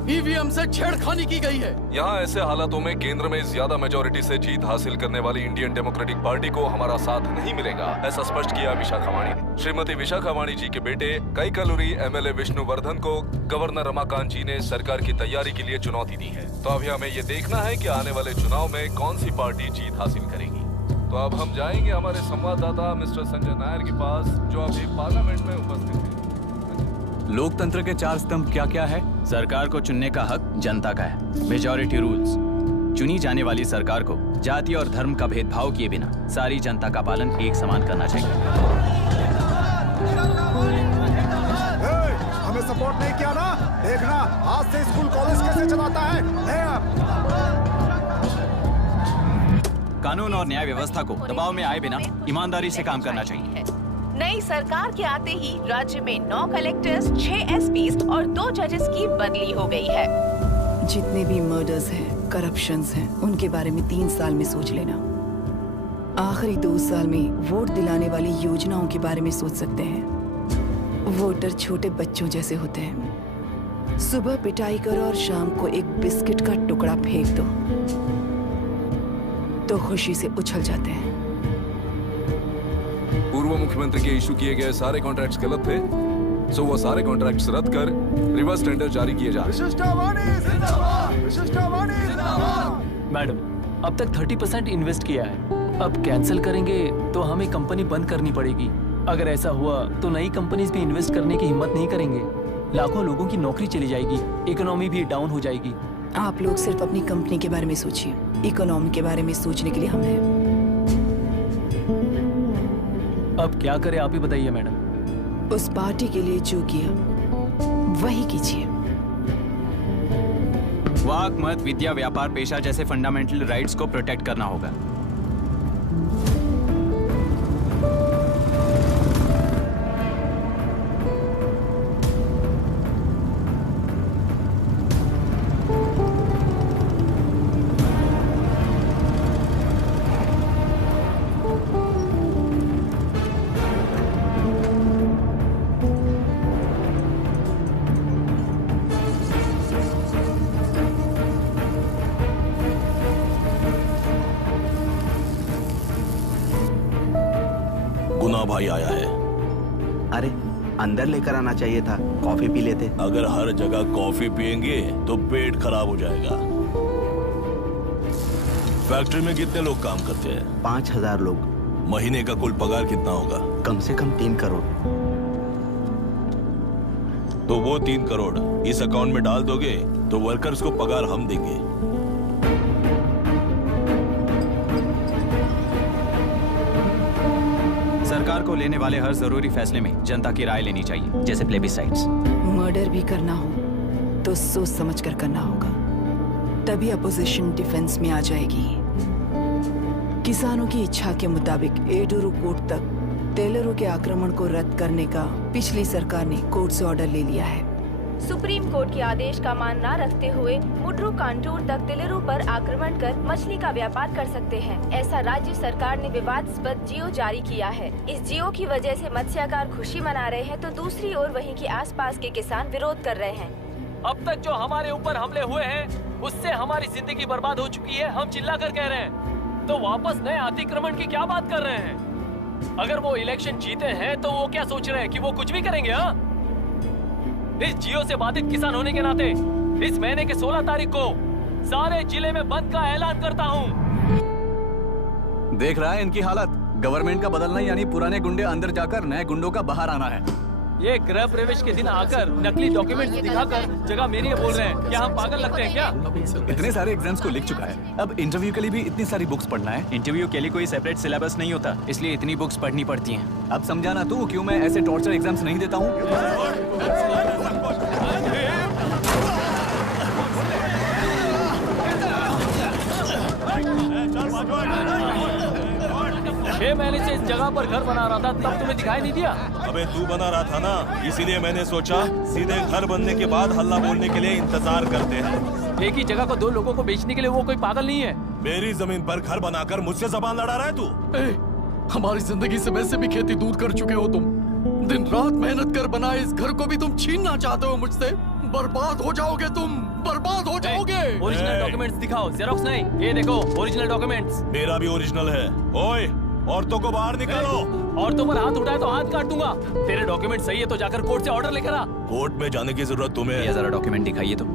ईवीएम से छेड़खानी की गई है। यहाँ ऐसे हालातों में केंद्र में ज्यादा मेजोरिटी से जीत हासिल करने वाली इंडियन डेमोक्रेटिक पार्टी को हमारा साथ नहीं मिलेगा, ऐसा स्पष्ट किया विशाखा वाणी ने। श्रीमती विशाखा वाणी जी के बेटे कैकलुरी एमएलए विष्णुवर्धन को गवर्नर रमाकांत जी ने सरकार की तैयारी के लिए चुनौती दी है। तो अभी हमें ये देखना है कि आने वाले चुनाव में कौन सी पार्टी जीत हासिल करेगी। तो अब हम जाएंगे हमारे संवाददाता मिस्टर संजय नायर के पास, जो अभी पार्लियामेंट में उपस्थित है। लोकतंत्र के 4 स्तंभ क्या क्या है? सरकार को चुनने का हक जनता का है। Majority rules. चुनी जाने वाली सरकार को जाति और धर्म का भेदभाव किए बिना सारी जनता का पालन एक समान करना चाहिए। हमें सपोर्ट नहीं किया ना, देखना आज से स्कूल कॉलेज कैसे चलाता है। कानून और न्याय व्यवस्था को दबाव में आए बिना ईमानदारी से काम करना चाहिए। नई सरकार के आते ही राज्य में 9 कलेक्टर्स, 6 एसपीज और 2 जजेस की बदली हो गई है। जितने भी मर्डर्स हैं, करप्शंस हैं, उनके बारे में 3 साल में सोच लेना। आखिरी 2 साल में वोट दिलाने वाली योजनाओं के बारे में सोच सकते हैं। वोटर छोटे बच्चों जैसे होते हैं। सुबह पिटाई करो और शाम को एक बिस्किट का टुकड़ा फेंक दो तो खुशी से उछल जाते हैं। पूर्व मुख्यमंत्री के इशू किए गए सारे कॉन्ट्रैक्ट्स गलत थे, सो वो सारे कॉन्ट्रैक्ट्स रद्द कर रिवर्स टेंडर जारी किए जा रहे हैं। मैडम, अब तक 30% इन्वेस्ट किया है। अब कैंसिल करेंगे तो हमें कंपनी बंद करनी पड़ेगी। अगर ऐसा हुआ तो नई कंपनीज भी इन्वेस्ट करने की हिम्मत नहीं करेंगे। लाखों लोगों की नौकरी चली जाएगी, इकोनॉमी भी डाउन हो जाएगी। आप लोग सिर्फ अपनी कंपनी के बारे में सोचिए, इकोनॉमी के बारे में सोचने के लिए हम हैं। अब क्या करें आप ही बताइए मैडम। उस पार्टी के लिए जो किया वही कीजिए। वाक, मत, विद्या, व्यापार, पेशा जैसे फंडामेंटल राइट्स को प्रोटेक्ट करना होगा। भाई आया है। अरे अंदर लेकर आना चाहिए था, कॉफी पी लेते। अगर हर जगह कॉफी पियेंगे तो पेट खराब हो जाएगा। फैक्ट्री में कितने लोग काम करते हैं? 5000 लोग। महीने का कुल पगार कितना होगा? कम से कम 3 करोड़। तो वो 3 करोड़ इस अकाउंट में डाल दोगे तो वर्कर्स को पगार हम देंगे। सरकार को लेने वाले हर जरूरी फैसले में जनता की राय लेनी चाहिए, जैसे प्लेबिसाइट्स। मर्डर भी करना हो तो सोच समझ कर करना होगा, तभी अपोजिशन डिफेंस में आ जाएगी। किसानों की इच्छा के मुताबिक एडुरु कोर्ट तक टेलरों के आक्रमण को रद्द करने का पिछली सरकार ने कोर्ट से ऑर्डर ले लिया है। सुप्रीम कोर्ट के आदेश का मान न रखते हुए मुड्रू कांटूर तक टेलरों पर आक्रमण कर मछली का व्यापार कर सकते हैं, ऐसा राज्य सरकार ने विवादास्पद जियो जारी किया है। इस जियो की वजह से मत्स्यकार खुशी मना रहे हैं तो दूसरी ओर वहीं के आसपास के किसान विरोध कर रहे हैं। अब तक जो हमारे ऊपर हमले हुए हैं उससे हमारी जिंदगी बर्बाद हो चुकी है। हम चिल्ला कर कह रहे हैं तो वापस नए अतिक्रमण की क्या बात कर रहे हैं? अगर वो इलेक्शन जीते हैं तो वो क्या सोच रहे हैं कि वो कुछ भी करेंगे? हाँ, इस जियो से बाधित किसान होने के नाते इस महीने के 16 तारीख को सारे जिले में बंद का ऐलान करता हूँ। देख रहा है इनकी हालत। गवर्नमेंट का बदलना यानी पुराने गुंडे अंदर जाकर नए गुंडों का बाहर आना है। ये गृह प्रवेश के दिन आकर नकली डॉक्यूमेंट दिखाकर जगह मेरी है बोल रहे हैं। क्या हम पागल लगते हैं क्या? इतने सारे एग्जाम्स को लिख चुका है, अब इंटरव्यू के लिए भी इतनी सारी बुक्स पढ़ना है। इंटरव्यू के लिए कोई सेपरेट सिलेबस नहीं होता, इसलिए इतनी बुक्स पढ़नी पड़ती हैं। अब समझाना तू क्यों मैं ऐसे टॉर्चर एग्जाम्स नहीं देता हूँ। 6 महीने से इस जगह पर घर बना रहा था, तब तुम्हें दिखाई नहीं दिया? अबे तू बना रहा था ना, इसीलिए मैंने सोचा सीधे घर बनने के बाद हल्ला बोलने के लिए इंतजार करते हैं। एक ही जगह को दो लोगों को बेचने के लिए वो कोई पागल नहीं है। मेरी जमीन पर घर बनाकर मुझसे जबान लड़ा रहा है तू? हमारी जिंदगी से वैसे भी खेती दूर कर चुके हो तुम। दिन रात मेहनत कर बनाए इस घर को भी तुम छीनना चाहते हो मुझसे। बर्बाद हो जाओगे तुम, बर्बाद हो जाओगे। ओरिजिनल डॉक्यूमेंट्स दिखाओ, जेरोक्स नहीं। ये देखो ओरिजिनल डॉक्यूमेंट्स। मेरा भी ओरिजिनल है। ओए, औरतों को बाहर निकालो। औरतों पर हाथ उठाए तो हाथ काट दूंगा। तेरे डॉक्यूमेंट सही है तो जाकर कोर्ट से ऑर्डर लेकर आ। कोर्ट में जाने की जरूरत तुम्हें है? ये जरा डॉक्यूमेंट दिखाइए तो।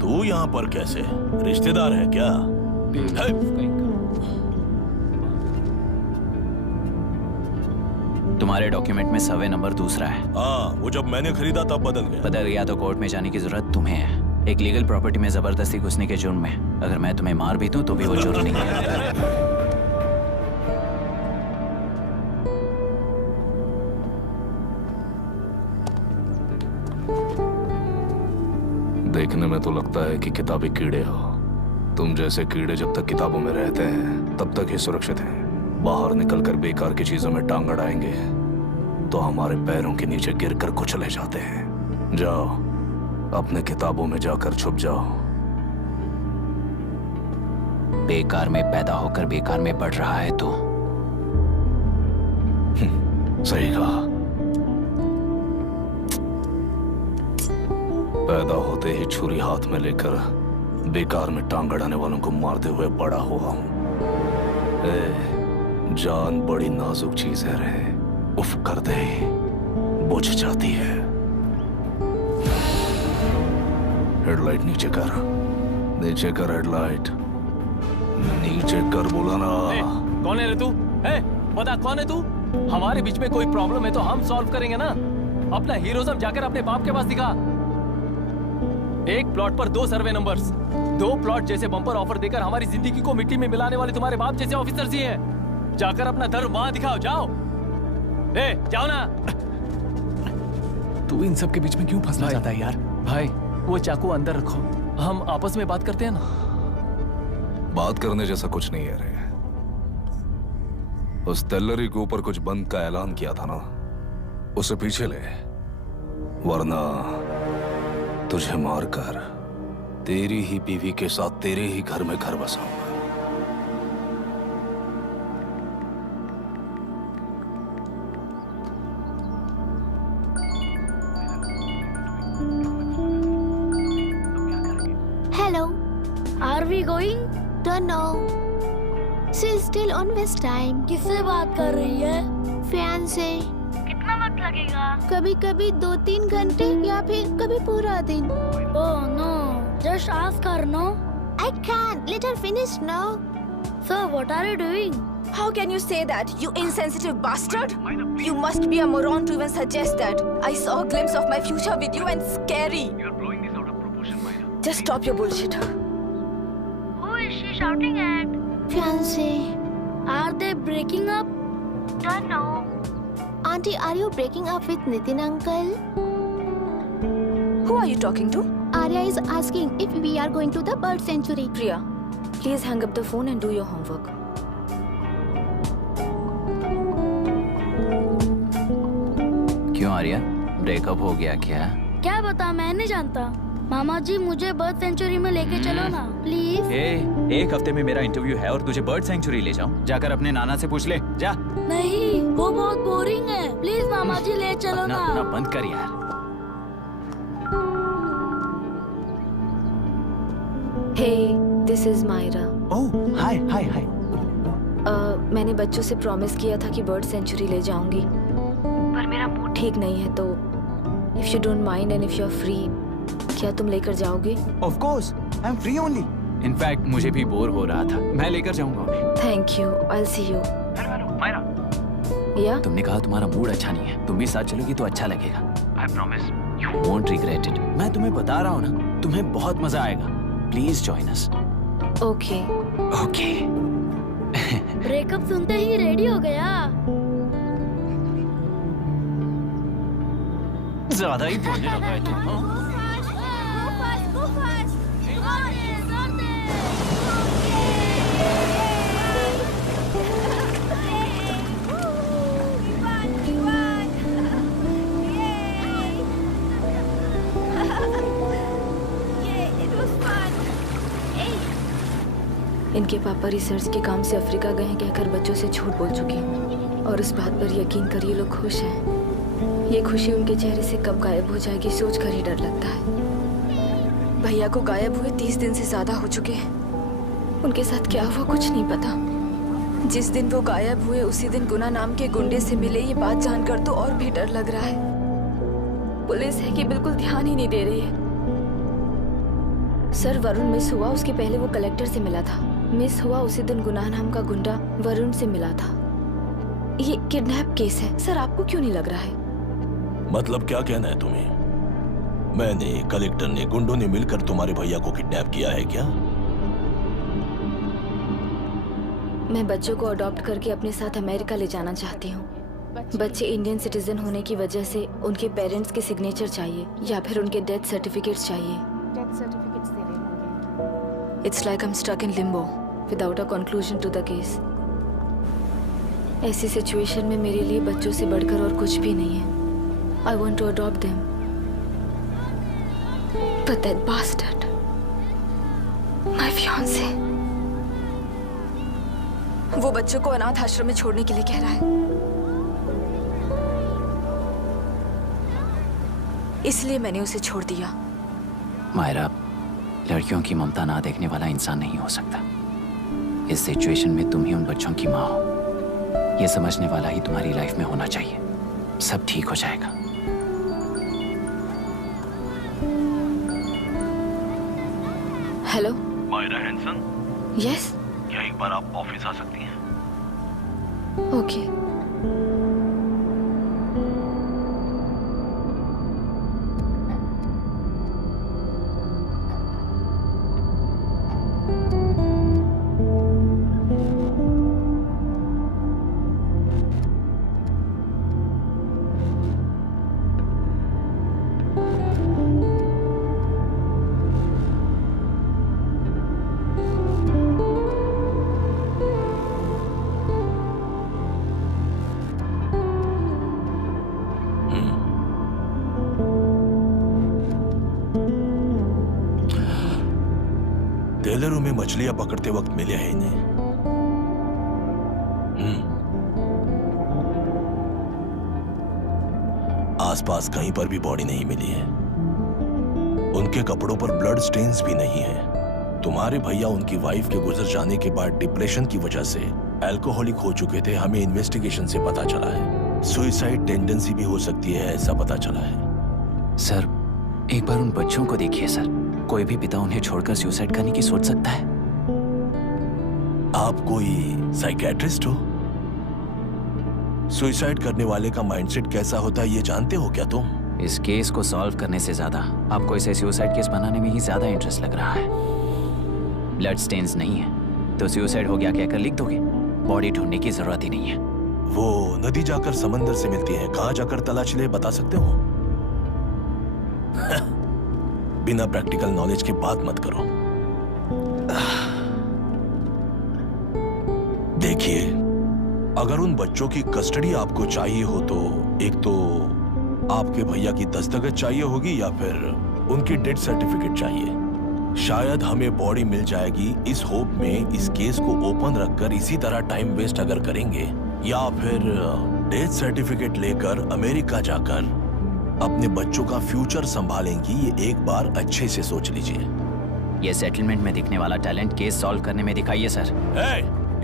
तू यहाँ पर कैसे? रिश्तेदार है क्या? तुम्हारे डॉक्यूमेंट में सर्वे नंबर दूसरा है। हाँ, वो जब मैंने खरीदा तब बदल गया। तो कोर्ट में जाने की जरूरत तुम्हें है। एक लीगल प्रॉपर्टी में जबरदस्ती घुसने के जुर्म में अगर मैं तुम्हें मार भी दूं तो भी वो जुर्म नहीं है। देखने में तो लगता है कि किताबी कीड़े हो। तुम जैसे कीड़े जब तक किताबों में रहते हैं तब तक ही सुरक्षित हैं। बाहर निकलकर बेकार की चीजों में टांग अड़ाएंगे तो हमारे पैरों के नीचे गिरकर कुचले जाते हैं। जाओ, अपने किताबों में जाकर छुप जाओ। बेकार में पैदा होकर बेकार में बढ़ रहा है तो सही कहा। पैदा होते ही छुरी हाथ में लेकर बेकार में टांग अड़ाने वालों को मारते हुए बड़ा हुआ हूं। जान बड़ी नाजुक चीज है रे, उफ कर दे बुझ जाती है। हेडलाइट नीचे कर, नीचे कर हेडलाइट, नीचे कर बोला ना। कौन है रे तू? बता कौन है तू? हमारे बीच में कोई प्रॉब्लम है तो हम सॉल्व करेंगे ना। अपना हीरोइज्म जाकर अपने बाप के पास दिखा। एक प्लॉट पर 2 सर्वे नंबर्स, 2 प्लॉट जैसे बम्पर ऑफर देकर हमारी जिंदगी को मिट्टी में मिलाने वाले तुम्हारे बाप जैसे ऑफिसर्स ही हैं। जाकर अपना धर्म वहां दिखाओ, जाओ। जाओ ना। तू इन सब के बीच में क्यों फंसना चाहता है यार? भाई वो चाकू अंदर रखो, हम आपस में बात करते हैं ना। बात करने जैसा कुछ नहीं है रे। उस तेलरी के ऊपर कुछ बंद का ऐलान किया था ना, उसे पीछे ले, वरना तुझे मारकर तेरी ही बीवी के साथ तेरे ही घर में घर बसाऊंगा। Hello. Are we going? Don't know. She's still on West time. किससे बात कर रही है? फैन से। कितना वक्त लगेगा? कभी-कभी 2-3 घंटे या फिर कभी पूरा दिन। Oh no. Just ask her, no? I can't. Let her finish, no? So what are you doing? How can you say that, you insensitive bastard? You must be a moron to even suggest that. I saw a glimpse of my future with you and it's scary. You're blowing this out of proportion, Myra. Just stop your bullshit. Who is she shouting at? Fiancé. Are they breaking up? Don't know. Auntie, are you breaking up with Nitin uncle? Who are you talking to? Arya is asking if we are going to the bird sanctuary. Priya, please hang up the phone and do your homework. क्यों Arya, breakup हो गया क्या? क्या बता, मैं नहीं जानता। मामा जी मुझे बर्ड सेंचुरी में लेके चलो ना प्लीज। एक हफ्ते में मेरा इंटरव्यू है और तुझे बर्ड सेंचुरी ले जाऊं? जाकर अपने नाना से पूछ ले, जा। नहीं, वो बहुत बोरिंग है, प्लीज मामा जी ले चलो ना। अपना बंद कर यार। Hey, this is Myra. Oh, hi, hi, hi. मैंने बच्चों से प्रॉमिस किया था कि बर्ड सेंचुरी ले जाऊंगी, पर मेरा मूड ठीक नहीं है, तो if you don't mind and if you're free, क्या तुम लेकर जाओगे? Of course, I'm free only. In fact, मुझे भी बोर हो रहा था, मैं लेकर जाऊंगा उन्हें। Thank you, I'll see you. Myra, Yeah? तुमने कहा तुम्हारा मूड अच्छा नहीं है, तुम भी साथ चलोगी तो अच्छा लगेगा। I promise, you won't regret it. मैं तुम्हें बता रहा हूँ ना, तुम्हें बहुत मजा आएगा। Please join us. Okay. Okay. Breakup सुनते ही रेडी हो गया। ज्यादा ही बोलने लगा है तू। It was fun. इनके पापा रिसर्च के काम से अफ्रीका गए हैं कहकर बच्चों से झूठ बोल चुके हैं और इस बात पर यकीन कर ये लोग खुश हैं। ये खुशी उनके चेहरे से कब गायब हो जाएगी सोच कर ही डर लगता है। भैया को गायब हुए 30 दिन से ज्यादा हो चुके हैं। उनके साथ क्या हुआ कुछ नहीं पता। जिस दिन वो गायब हुए उसी दिन गुना नाम के गुंडे से मिले, ये बात जानकर तो और भी डर लग रहा है। पुलिस है कि बिल्कुल ध्यान ही नहीं दे रही है। सर वरुण मिस हुआ उसके पहले वो कलेक्टर से मिला था। मिस हुआ उसी दिन गुनाह नाम का गुंडा वरुण से मिला था। ये किडनैप केस है। सर आपको क्यों नहीं लग रहा है? मतलब क्या कहना है तुम्हें? मैंने, कलेक्टर ने, गुंडों ने मिलकर तुम्हारे भैया को किडनैप किया है क्या? मैं बच्चों को अडॉप्ट करके अपने साथ अमेरिका ले जाना चाहती हूँ। बच्चे इंडियन सिटीजन होने की वजह से उनके पेरेंट्स के सिग्नेचर चाहिए या फिर उनके डेथ सर्टिफिकेट्स चाहिए। It's like I am stuck in limbo without a conclusion to the case. ऐसी सिचुएशन में मेरे लिए बच्चों से बढ़कर और कुछ भी नहीं है। I want to adopt them but that bastard, my fiance, वो बच्चों को अनाथ आश्रम में छोड़ने के लिए कह रहा है। इसलिए मैंने उसे छोड़ दिया। मायरा, लड़कियों की ममता ना देखने वाला इंसान नहीं हो सकता। इस सिचुएशन में तुम ही उन बच्चों की माँ हो। ये समझने वाला ही तुम्हारी लाइफ में होना चाहिए। सब ठीक हो जाएगा। हेलो मायरा हैंसन, यस, क्या एक बार आप ऑफिस आ सकती हैं? ओके। टेलरों में मछलियां पकड़ते वक्त मिले हैं इन्हें। आसपास कहीं पर भी बॉडी नहीं मिली है। उनके कपड़ों पर ब्लड स्टेन्स भी नहीं है। तुम्हारे भैया उनकी वाइफ के गुजर जाने के बाद डिप्रेशन की वजह से अल्कोहलिक हो चुके थे। हमें इन्वेस्टिगेशन से पता चला है। सुसाइड टेंडेंसी भी हो सकती है, ऐसा पता चला है। सर, एक बार उन बच्चों को देखिए सर। कोई भी पिता उन्हें छोड़कर सुसाइड करने की सोच सकता है? आप कोई साइकियाट्रिस्ट हो? सुसाइड करने वाले का माइंडसेट कैसा होता है ये जानते हो क्या तुम? इस केस को सॉल्व करने से ज्यादा आपको इसे सुसाइड केस बनाने में ही ज्यादा इंटरेस्ट लग रहा है। ब्लड स्टेन्स नहीं है तो सुसाइड हो गया कहकर लिख दोगे। बॉडी ढूंढने की जरूरत ही नहीं है। वो नदी जाकर समंदर से मिलती है, कहां जाकर तलाश ले बता सकते हो? बिना प्रैक्टिकल नॉलेज के बात मत करो। देखिए, अगर उन बच्चों की कस्टडी आपको चाहिए हो तो एक तो आपके भैया की दस्तखत चाहिए होगी या फिर उनकी डेथ सर्टिफिकेट चाहिए। शायद हमें बॉडी मिल जाएगी इस होप में इस केस को ओपन रखकर इसी तरह टाइम वेस्ट अगर करेंगे, या फिर डेथ सर्टिफिकेट लेकर अमेरिका जाकर अपने बच्चों का फ्यूचर संभालेंगी। ये एक बार अच्छे से सोच लीजिए। ये सेटलमेंट में दिखने वाला टैलेंट केस सॉल्व करने में दिखाइए सर।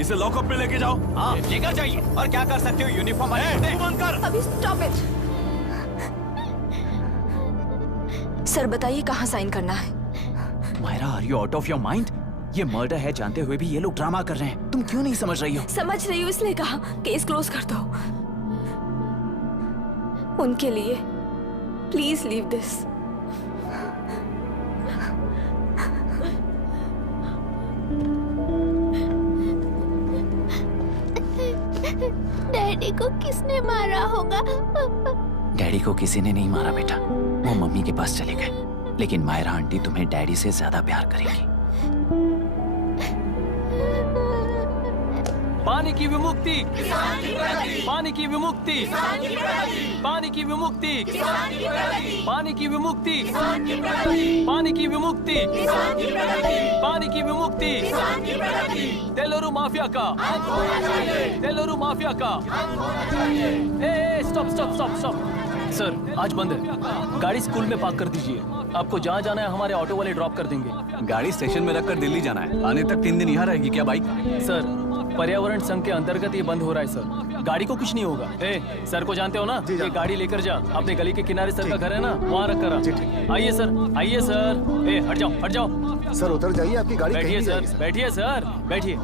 इसे लॉकअप में लेके जाओ। हाँ, लेकर जाइए। और क्या कर सकते हो? यूनिफॉर्म बंद कर। अभी स्टॉप इट। सर बताइए कहाँ साइन करना है? Myra, are you out of your mind? ये मर्डर है जानते हुए भी ये लोग ड्रामा कर रहे हैं। तुम क्यों नहीं समझ रही हो? समझ रही हूँ, इसलिए कहा केस क्लोज कर दो। उनके लिए प्लीज लीव दिस। डैडी को किसने मारा होगा? डैडी को किसी ने नहीं मारा बेटा, वो मम्मी के पास चले गए। लेकिन मायरा आंटी तुम्हें डैडी से ज्यादा प्यार करेंगी। पानी की विमुक्ति, पानी की विमुक्ति, पानी की विमुक्ति, पानी की विमुक्ति, पानी की विमुक्ति, पानी की विमुक्ति, तेलुरु माफिया का, तेलुरु माफिया का। Stop stop stop stop. Sir आज बंद है, गाड़ी स्कूल में पार्क कर दीजिए। आपको जहाँ जाना है हमारे ऑटो वाले ड्रॉप कर देंगे। गाड़ी स्टेशन में रखकर दिल्ली जाना है, आने तक 3 दिन यहाँ रहेगी क्या बाइक? सर पर्यावरण संघ के अंतर्गत ये बंद हो रहा है सर, गाड़ी को कुछ नहीं होगा। सर को जानते हो ना, ये गाड़ी लेकर जा, अपने गली के किनारे सर का घर है ना, वहाँ रख कर। आइए सर, आइए सर। हट जाओ हट जाओ सर, उतर जाइए, आपकी गाड़ी बैठिए सर, बैठिए सर, बैठिए।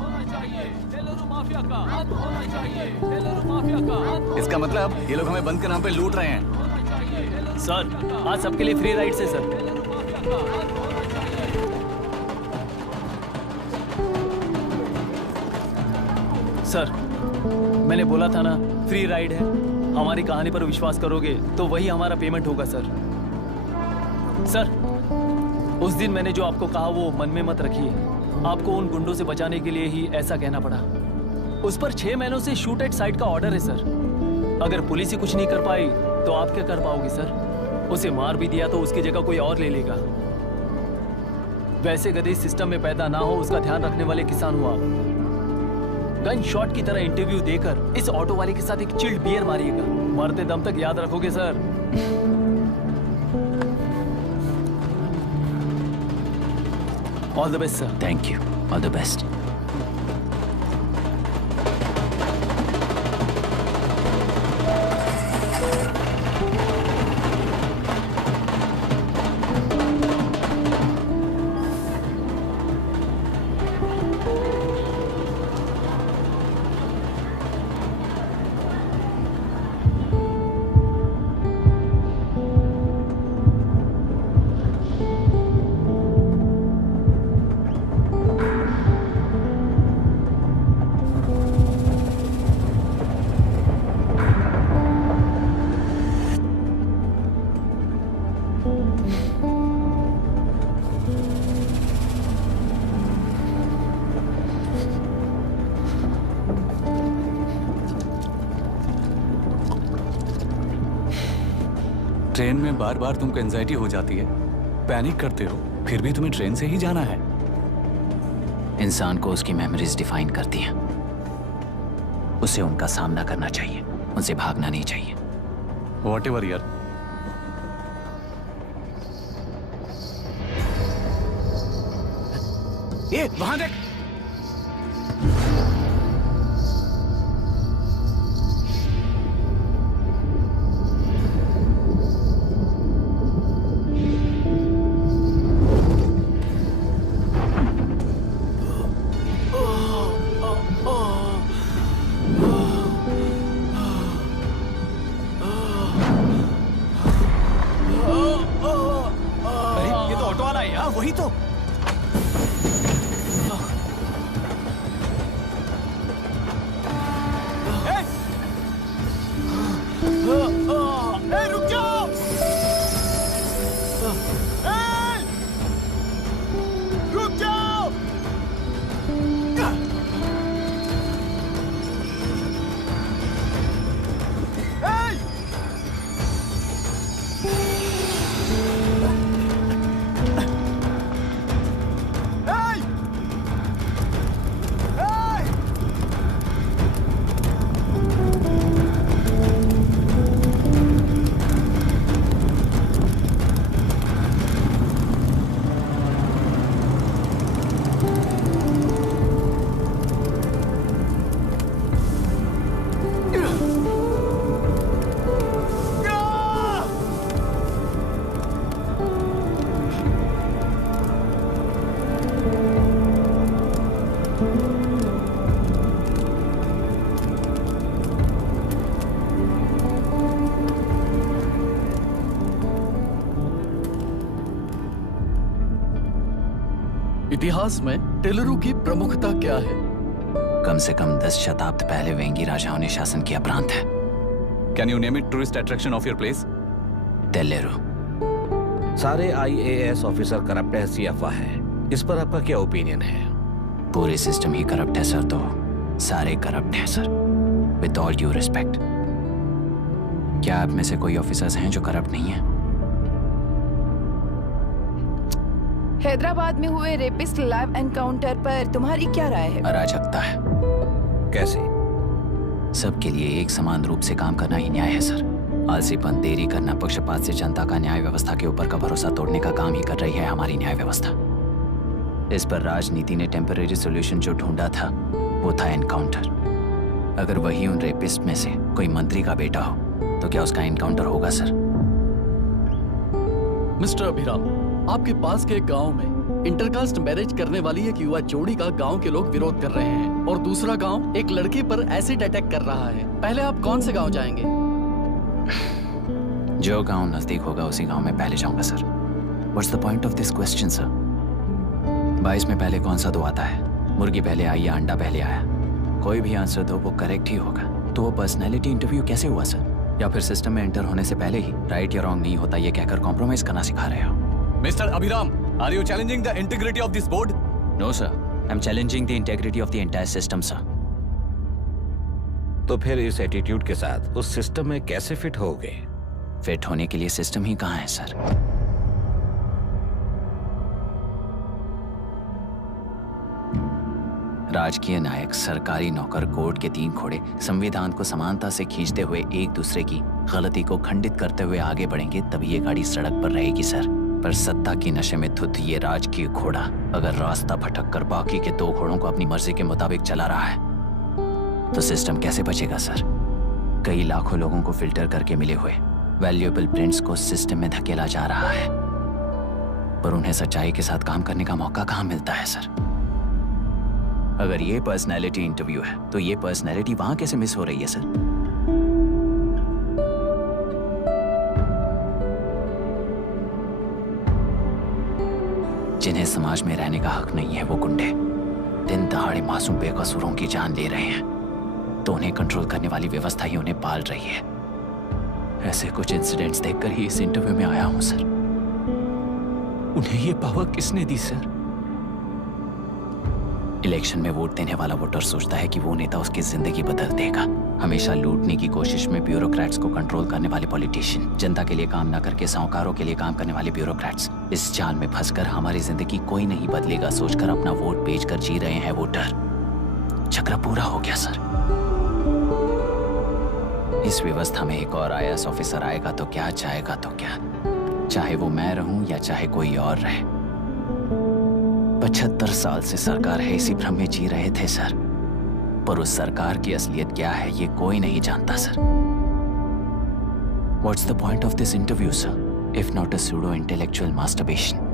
इसका मतलब ये लोग हमें बंद के नाम पे लूट रहे हैं। सर आज सबके लिए फ्री राइड है सर। सर मैंने बोला था ना, फ्री राइड है। हमारी कहानी पर विश्वास करोगे तो वही हमारा पेमेंट होगा सर। सर उस दिन मैंने जो आपको कहा वो मन में मत रखिए। आपको उन गुंडों से बचाने के लिए ही ऐसा कहना पड़ा। उस पर 6 महीनों से शूट एट साइट का ऑर्डर है सर। अगर पुलिस ही कुछ नहीं कर पाई तो आप क्या कर पाओगे सर? उसे मार भी दिया तो उसकी जगह कोई और ले लेगा। वैसे गधे सिस्टम में पैदा ना हो उसका ध्यान रखने वाले किसान हुआ। गन शॉट की तरह इंटरव्यू देकर इस ऑटो वाले के साथ एक चिल्ड बियर मारिएगा। मरते दम तक याद रखोगे sir. All the best sir. Thank you, all the best. Train में बार बार तुमको एंजाइटी हो जाती है, पैनिक करते हो, फिर भी तुम्हें ट्रेन से ही जाना है। इंसान को उसकी मेमोरीज डिफाइन करती हैं। उसे उनका सामना करना चाहिए, उनसे भागना नहीं चाहिए। व्हाटएवर यार। ये वहां देख। वही तो। रुक जाओ। रुक जाओ। इतिहास में टेलुरु की प्रमुखता क्या है? कम से कम 10 शताब्द पहले वेंगी राजाओं ने शासन किया प्रांत है। Can you name it tourist attraction of your place? टेलुरु। सारे IAS ऑफिसर करप्ट है, ऐसी अफवाह है। इस पर आपका क्या ओपिनियन है? पूरे सिस्टम ही करप्ट है सर, तो सारे करप्ट हैं sir, with all due respect. क्या आप में से कोई ऑफिसर्स हैं जो करप्ट नहीं हैं? हैदराबाद में हुए रेपिस्ट लाइव एनकाउंटर पर तुम्हारी क्या राय है? अराजकता है। कैसे? सबके लिए एक समान रूप से काम करना ही न्याय है सर। आलसीपन, देरी करना, पक्षपात से जनता का न्याय व्यवस्था के ऊपर का भरोसा तोड़ने का काम ही कर रही है हमारी न्याय व्यवस्था। इस पर राजनीति ने टेम्परेरी सॉल्यूशन जो ढूंढा था वो था एनकाउंटर। अगर वही उन रेपिस्ट में से कोई मंत्री का बेटा हो तो क्या उसका एनकाउंटर होगा सर? मिस्टर अभिराम, आपके पास के एक गांव में इंटरकास्ट मैरिज करने वाली एक युवा जोड़ी का गांव के लोग विरोध कर रहे हैं और दूसरा गांव एक लड़की पर एसिड अटैक कर रहा है। पहले आप कौन से गांव जाएंगे? जो गांव नजदीक होगा उसी गांव में पहले जाऊंगा sir. What's the point of this question sir? 22 में पहले कौन सा दो आता है? मुर्गी पहले आई या अंडा पहले आया? कोई भी आंसर दो वो करेक्ट ही होगा। तो वो पर्सनैलिटी इंटरव्यू कैसे हुआ सर? या फिर सिस्टम में एंटर होने से पहले ही राइट या रॉन्ग नहीं होता ये कहकर कॉम्प्रोमाइज करना सिखा रहे हो? Mister Abhiram, are you challenging the integrity of this board? No sir, I am challenging the integrity of the entire system sir. तो फिर इस एटीट्यूड के साथ उस सिस्टम में कैसे फिट होगे? फिट होने के लिए सिस्टम ही कहाँ है सर? राजकीय नायक, सरकारी नौकर, कोर्ट के 3 घोड़े संविधान को समानता से खींचते हुए एक दूसरे की गलती को खंडित करते हुए आगे बढ़ेंगे तभी ये गाड़ी सड़क पर रहेगी सर। पर सत्ता की नशे में धुत ये राजकीय घोड़ा अगर रास्ता भटक कर बाकी के 2 घोड़ों को अपनी मर्जी के मुताबिक चला रहा है तो सिस्टम कैसे बचेगा सर? कई लाखों लोगों को फिल्टर करके मिले हुए वैल्यूएबल प्रिंट्स को सिस्टम में धकेला जा रहा है, पर उन्हें सच्चाई के साथ काम करने का मौका कहाँ मिलता है सर? अगर ये पर्सनैलिटी इंटरव्यू है तो ये पर्सनैलिटी वहां कैसे मिस हो रही है सर? जिन्हें समाज में रहने का हक नहीं है वो गुंडे दिन दहाड़े मासूम बेकसूरों की जान ले रहे हैं तो उन्हें कंट्रोल करने वाली व्यवस्था ही उन्हें पाल रही है। ऐसे कुछ इंसिडेंट्स देखकर ही इस इंटरव्यू में आया हूं सर। उन्हें ये पावर किसने दी सर? इलेक्शन में वोट देने वाला वोटर सोचता है कि वो नेता उसकी जिंदगी बदल देगा। हमेशा लूटने की कोशिश में ब्यूरोक्रेट्स को कंट्रोल करने वाले पॉलिटिशियन, जनता के लिए काम न करके साहूकारों के लिए काम करने वाले ब्यूरोक्रेट्स, इस जाल में फंसकर हमारी जिंदगी कोई नहीं बदलेगा सोचकर अपना वोट बेचकर जी रहे हैं वोटर। चक्र पूरा हो गया सर। इस व्यवस्था में एक और IAS ऑफिसर आएगा तो क्या, जाएगा तो क्या, चाहे वो मैं रहूं या चाहे कोई और रहे। 75 साल से सरकार है इसी भ्रम में जी रहे थे सर, पर उस सरकार की असलियत क्या है ये कोई नहीं जानता sir. What's the point of this interview, sir, if not a pseudo-intellectual masturbation?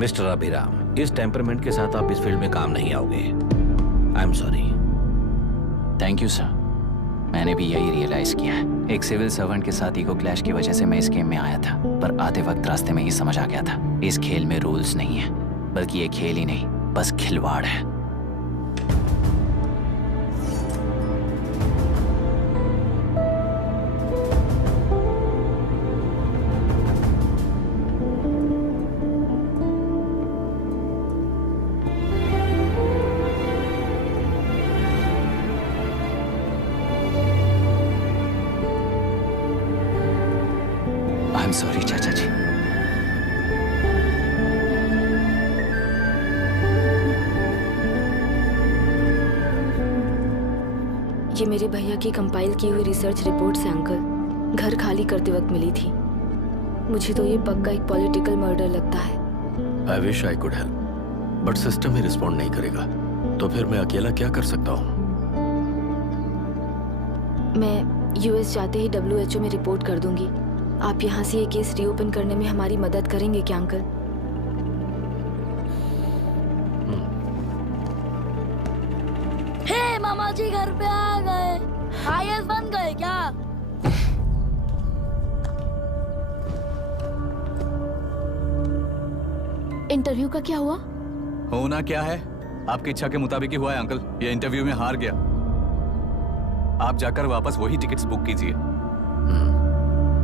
Mister Abhiram, इस टेम्परमेंट के साथ आप इस फील्ड में काम नहीं आओगे। आई am sorry. Thank you sir. मैंने भी यही रियलाइज किया है। एक सिविल सर्वेंट के साथ ईगो क्लैश की वजह से मैं इस गेम में आया था, पर आते वक्त रास्ते में ही समझ आ गया था इस खेल में रूल्स नहीं है, बल्कि ये खेल ही नहीं बस खिलवाड़ है। आई एम सॉरी चाचा जी। ये मेरे भैया की कंपाइल की हुई रिसर्च रिपोर्ट से अंकल, घर खाली करते वक्त मिली थी। मुझे तो ये पक्का एक पॉलिटिकल मर्डर लगता है। I wish I could help, but system he respond नहीं करेगा, तो फिर मैं अकेला क्या कर सकता हूँ? मैं US जाते ही WHO में रिपोर्ट कर दूंगी। आप यहाँ से ये केस रीओपन करने में हमारी मदद करेंगे क्या अंकल? हे मामा जी घर पे आ गए। IAS बन गए क्या? इंटरव्यू का क्या हुआ? होना क्या है, आपकी इच्छा के मुताबिक ही हुआ है अंकल। ये इंटरव्यू में हार गया। आप जाकर वापस वही टिकट्स बुक कीजिए।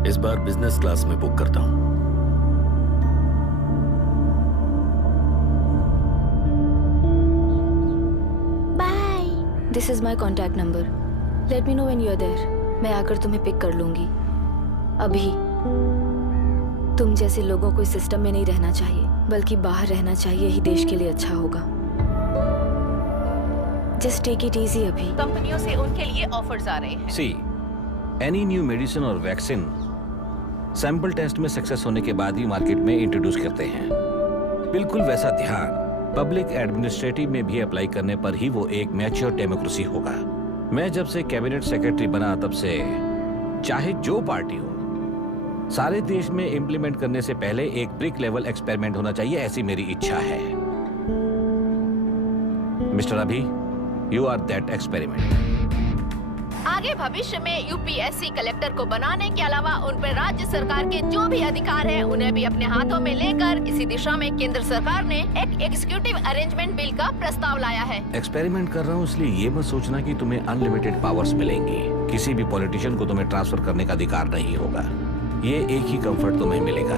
इस बार बिजनेस क्लास में बुक करता हूँ। Bye. This is my contact number. Let me know when you are there. मैं आकर तुम्हें पिक कर लूंगी। अभी तुम जैसे लोगों को इस सिस्टम में नहीं रहना चाहिए, बल्कि बाहर रहना चाहिए ही देश के लिए अच्छा होगा। Just take it easy. अभी कंपनियों से उनके लिए ऑफर्स आ रहे हैं। सी एनी न्यू मेडिसिन और वैक्सीन सैंपल टेस्ट में सक्सेस होने के बाद ही मार्केट में इंट्रोड्यूस करते हैं। बिल्कुल वैसा ध्यान पब्लिक एडमिनिस्ट्रेटिव में भी अप्लाई करने पर ही वो एक मैच्योर डेमोक्रेसी होगा। मैं जब से कैबिनेट सेक्रेटरी बना तब से चाहे जो पार्टी हो, सारे देश में इम्प्लीमेंट करने से पहले एक ब्रिक लेवल एक्सपेरिमेंट होना चाहिए, ऐसी मेरी इच्छा है। मिस्टर अभी, यू आर दैट एक्सपेरिमेंट। आगे भविष्य में यूपीएससी कलेक्टर को बनाने के अलावा उन पर राज्य सरकार के जो भी अधिकार हैं, उन्हें भी अपने हाथों में लेकर इसी दिशा में केंद्र सरकार ने एक एग्जीक्यूटिव अरेंजमेंट बिल का प्रस्ताव लाया है। एक्सपेरिमेंट कर रहा हूँ इसलिए ये मत सोचना कि तुम्हें अनलिमिटेड पावर्स मिलेंगी। किसी भी पॉलिटिशियन को तुम्हें ट्रांसफर करने का अधिकार नहीं होगा। ये एक ही कंफर्ट तुम्हें मिलेगा।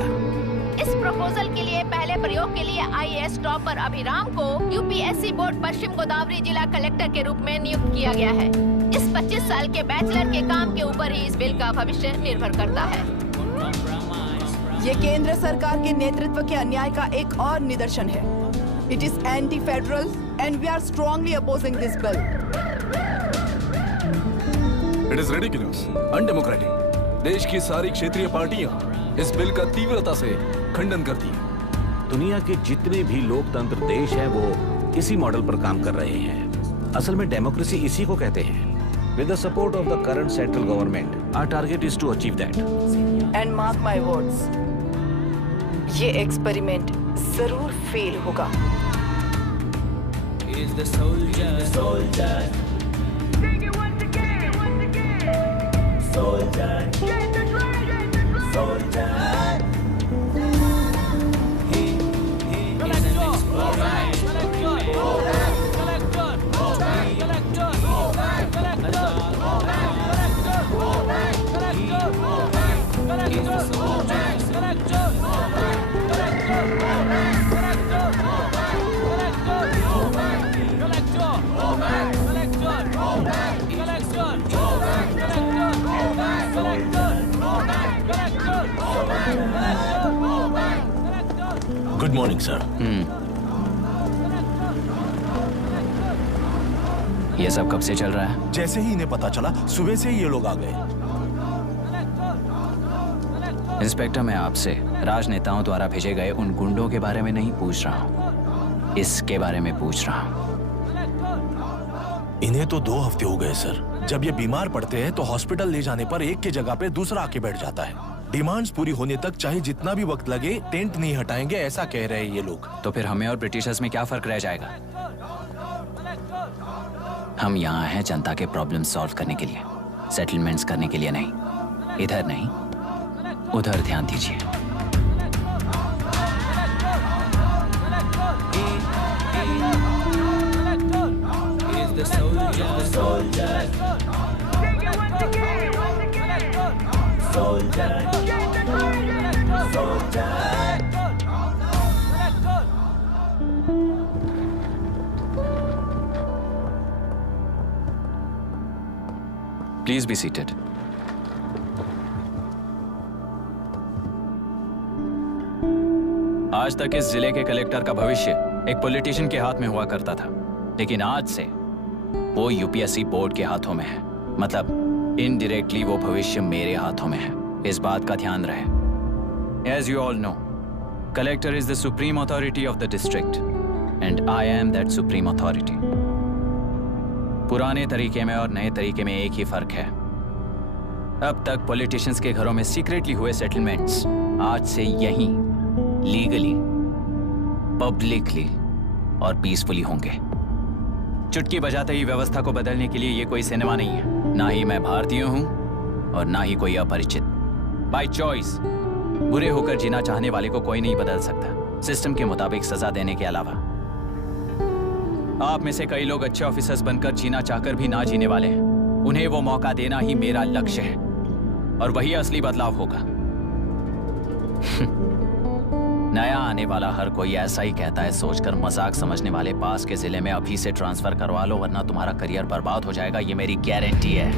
इस प्रपोजल के लिए पहले प्रयोग के लिए आईएएस टॉपर अभिराम को यूपीएससी बोर्ड पश्चिम गोदावरी जिला कलेक्टर के रूप में नियुक्त किया गया है। इस 25 साल के बैचलर के काम के ऊपर ही इस बिल का भविष्य निर्भर करता है। ये केंद्र सरकार के नेतृत्व के अन्याय का एक और निदर्शन है। It is anti federal and we are strongly opposing this bill. It is ridiculous, undemocratic. देश की सारी क्षेत्रीय पार्टियां इस बिल का तीव्रता से खंडन करती हैं। दुनिया के जितने भी लोकतंत्र देश हैं वो इसी मॉडल पर काम कर रहे हैं। असल में डेमोक्रेसी इसी को कहते हैं। With the support of the current central government, our target is to achieve that. And mark my words, ये एक्सपेरिमेंट जरूर फेल होगा। Is the soldier, soldier. Sing it once again, soldier. Get the dragon, soldier. He is an explorer. Good morning sir. ये सब कब से चल रहा है? जैसे ही इन्हें पता चला, सुबह से ही ये लोग आ गए। इंस्पेक्टर, मैं आपसे राजनेताओं द्वारा भेजे गए उन गुंडों के बारे में नहीं पूछ रहा हूँ, इसके बारे में पूछ रहा हूँ। इन्हें तो 2 हफ्ते हो गए सर। जब ये बीमार पड़ते हैं तो हॉस्पिटल ले जाने पर एक की जगह पे दूसरा आके बैठ जाता है। डिमांड्स पूरी होने तक चाहे जितना भी वक्त लगे, टेंट नहीं हटाएंगे, ऐसा कह रहे हैं ये लोग। तो फिर हमें और ब्रिटिशर्स में क्या फर्क रह जाएगा? हम यहाँ हैं जनता के प्रॉब्लम सॉल्व करने के लिए, सेटलमेंट्स करने के लिए नहीं। इधर नहीं, उधर ध्यान दीजिए। The soldier, the soldier. Sing it once again, soldier. Get the dragon, soldier. Please be seated. आज तक इस जिले के कलेक्टर का भविष्य एक पॉलिटिशियन के हाथ में हुआ करता था, लेकिन आज से वो यूपीएससी बोर्ड के हाथों में है। मतलब इनडायरेक्टली वो भविष्य मेरे हाथों में है। इस बात का ध्यान रहे। As you all know, collector is the supreme authority of the district and I am that supreme authority. पुराने तरीके में और नए तरीके में एक ही फर्क है। अब तक पॉलिटिशियंस के घरों में सीक्रेटली हुए सेटलमेंट्स आज से यहीं लीगली, पब्लिकली और पीसफुली होंगे। चुटकी बजाते ही व्यवस्था को बदलने के लिए ये कोई सिनेमा नहीं है। ना ही मैं भारतीय हूं और ना ही कोई अपरिचित। बाय चॉइस बुरे होकर जीना चाहने वाले को कोई नहीं बदल सकता, सिस्टम के मुताबिक सजा देने के अलावा। आप में से कई लोग अच्छे ऑफिसर्स बनकर जीना चाहकर भी ना जीने वाले हैं। उन्हें वो मौका देना ही मेरा लक्ष्य है। और वही असली बदलाव होगा। नया आने वाला हर कोई ऐसा ही कहता है सोचकर मजाक समझने वाले पास के जिले में अभी से ट्रांसफर करवा लो, वरना तुम्हारा करियर बर्बाद हो जाएगा, ये मेरी गारंटी है।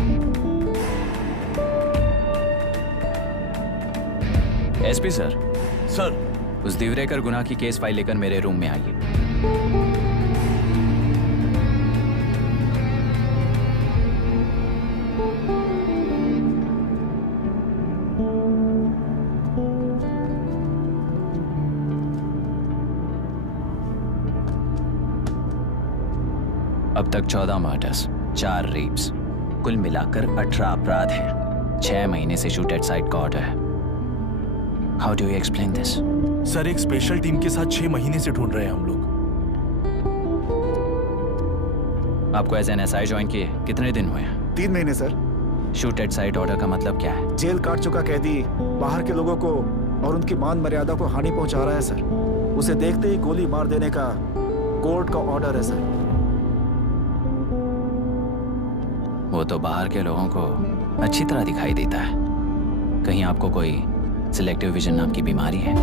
SP sir. सर। उस दिवरेकर गुनाह की केस फाइल लेकर मेरे रूम में आइए। अब तक 14 मर्डर्स, 4 रेप्स, कुल मिलाकर 18 अपराध हैं। 6 महीने से शूट एट साइट का ऑर्डर है। How do you explain this? Sir, एक स्पेशल टीम के साथ 6 महीने से ढूंढ रहे हैं हम लोग। आपको एज एन एसआई ज्वाइन किए कितने दिन हुए हैं? 3 महीने sir. Shoot at site order का मतलब क्या है? जेल काट चुका कैदी बाहर के लोगों को और उनकी मान मर्यादा को हानि पहुंचा रहा है सर। उसे देखते ही गोली मार देने का कोर्ट का ऑर्डर है सर। वो तो बाहर के लोगों को अच्छी तरह दिखाई देता है। कहीं आपको कोई सिलेक्टिव विजन नाम की बीमारी है?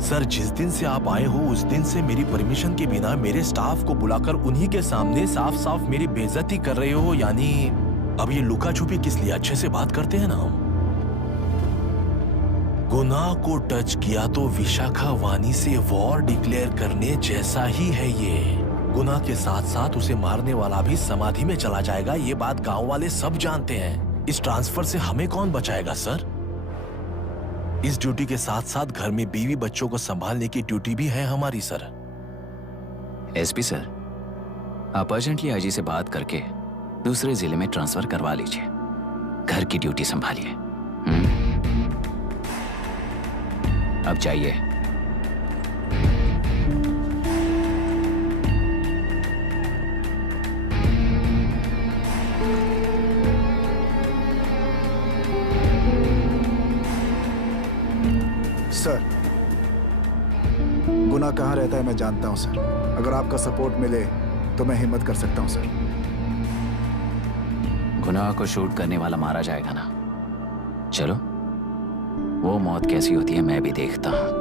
सर, जिस दिन से आप आए हो उस दिन से मेरी परमिशन के बिना मेरे स्टाफ को बुलाकर उन्हीं के सामने साफ साफ मेरी बेइज्जती कर रहे हो। यानी अब ये लुका छुपी किस लिए? अच्छे से बात करते हैं ना हम। गुनाह को टच किया तो विशाखा वानी से वॉर डिक्लेयर करने जैसा ही है ये। गुनाह के साथ साथ उसे मारने वाला भी समाधि में चला जाएगा, ये बात गांव वाले सब जानते हैं। इस ट्रांसफर से हमें कौन बचाएगा सर? इस ड्यूटी के साथ साथ घर में बीवी बच्चों को संभालने की ड्यूटी भी है हमारी सर। एसपी सर, आप अर्जेंटली आईजी से बात करके दूसरे जिले में ट्रांसफर करवा लीजिए। घर की ड्यूटी संभालिए। अब जाइए। सर, गुनाह कहाँ रहता है मैं जानता हूँ सर। अगर आपका सपोर्ट मिले तो मैं हिम्मत कर सकता हूँ सर। गुनाह को शूट करने वाला मारा जाएगा ना? चलो, वो मौत कैसी होती है मैं भी देखता हूँ।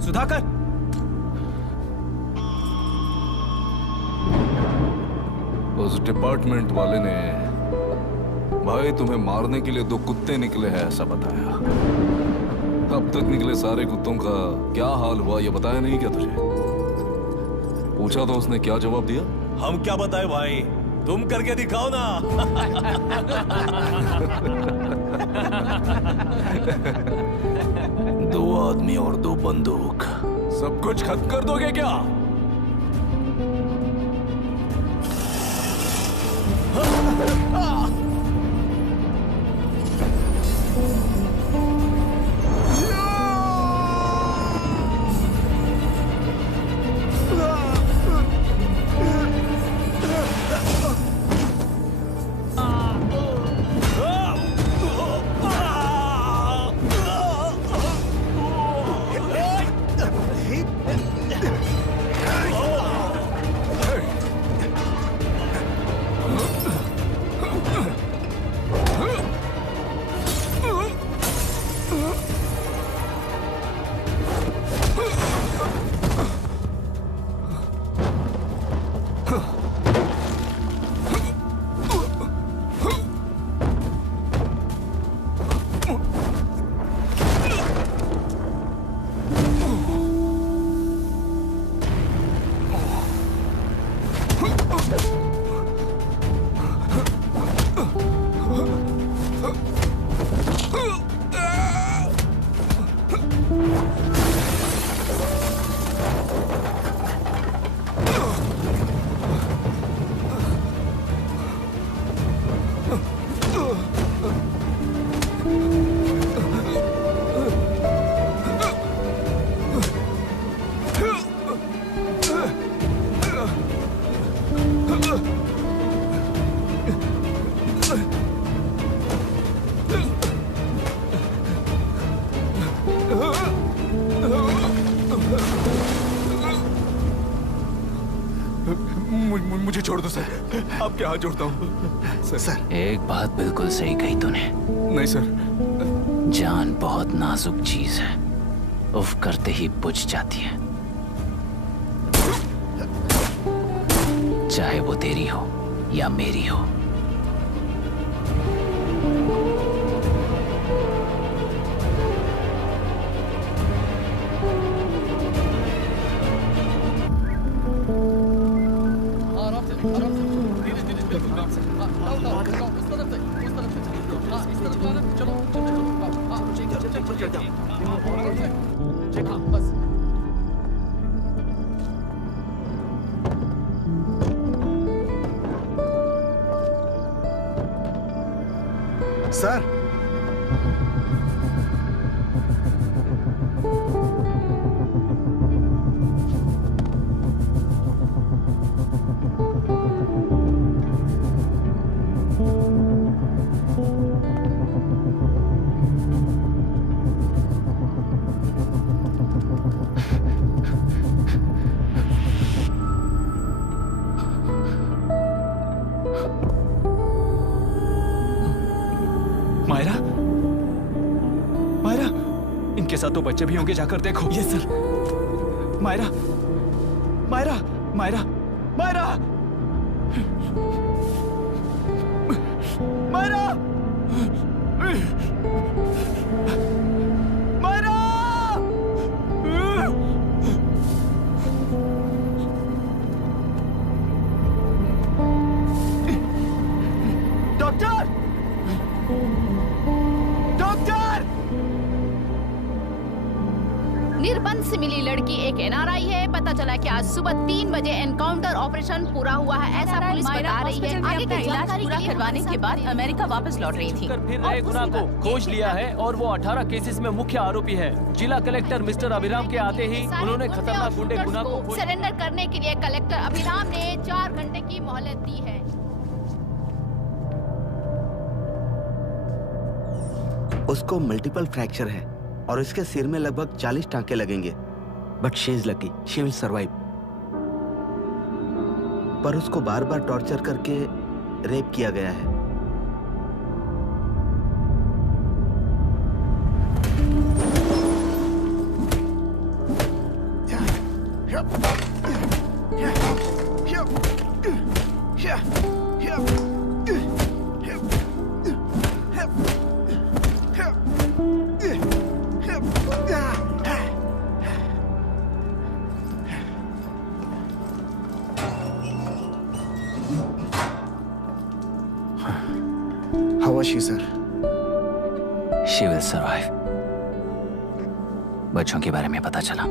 सुधाकर, उस डिपार्टमेंट वाले ने भाई तुम्हें मारने के लिए 2 कुत्ते निकले हैं ऐसा बताया। अब तक निकले सारे कुत्तों का क्या हाल हुआ ये बताया नहीं क्या तुझे? पूछा तो उसने क्या जवाब दिया? हम क्या बताए भाई, तुम करके दिखाओ ना। 2 आदमी और 2 बंदूक, सब कुछ खत्म कर दोगे क्या? मुझे छोड़ दो सर, आपके हाथ जोड़ता हूँ सर। एक बात बिल्कुल सही कही तूने। नहीं सर। जान बहुत नाजुक चीज है, उफ करते ही बुझ जाती है, चाहे वो तेरी हो या मेरी हो। सर, मायरा, मायरा, इनके साथ तो बच्चे भी होंगे, जाकर देखो। Yes sir. Myra, Myra, Myra, Myra, Myra, Myra, doctor, doctor! निर्बंध से मिली लड़की एक एनआरआई है। पता चला कि आज सुबह 3 बजे एनकाउंटर ऑपरेशन पूरा हुआ है, ऐसा पुलिस बता रही है। आगे की इलाज जानकारी पूरा करवाने के बाद अमेरिका वापस लौट रही थी। फिर नए गुना को खोज लिया है और वो 18 केसेस में मुख्य आरोपी है। जिला कलेक्टर मिस्टर अभिराम के आते ही उन्होंने खतरनाक गुंडे गुना को सरेंडर करने के लिए कलेक्टर अभिराम ने 4 घंटे की मोहलत दी है। उसको मल्टीपल फ्रैक्चर है और इसके सिर में लगभग 40 टांके लगेंगे, but she is lucky, she will survive. पर उसको बार बार टॉर्चर करके रेप किया गया है। How was she, sir? She will survive. बच्चों के बारे में पता चला?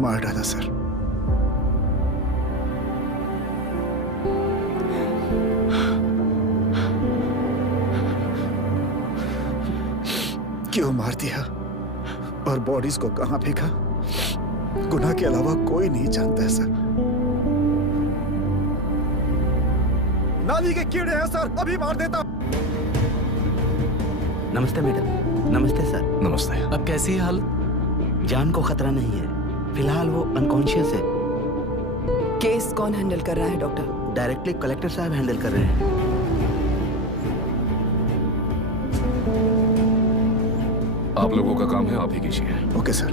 मार डाला सर। क्यों मार दिया और बॉडीज को कहां फेंका, गुनाह के अलावा कोई नहीं जानता है सर। नाली के कीड़े हैं सर, अभी मार देता। नमस्ते मैडम। नमस्ते सर। नमस्ते। अब कैसी है हालत? जान को खतरा नहीं है, फिलहाल वो अनकॉन्शियस है। केस कौन हैंडल कर रहा है डॉक्टर? डायरेक्टली कलेक्टर साहब हैंडल कर रहे हैं। आप लोगों का काम है, आप ही कीजिए। Okay sir.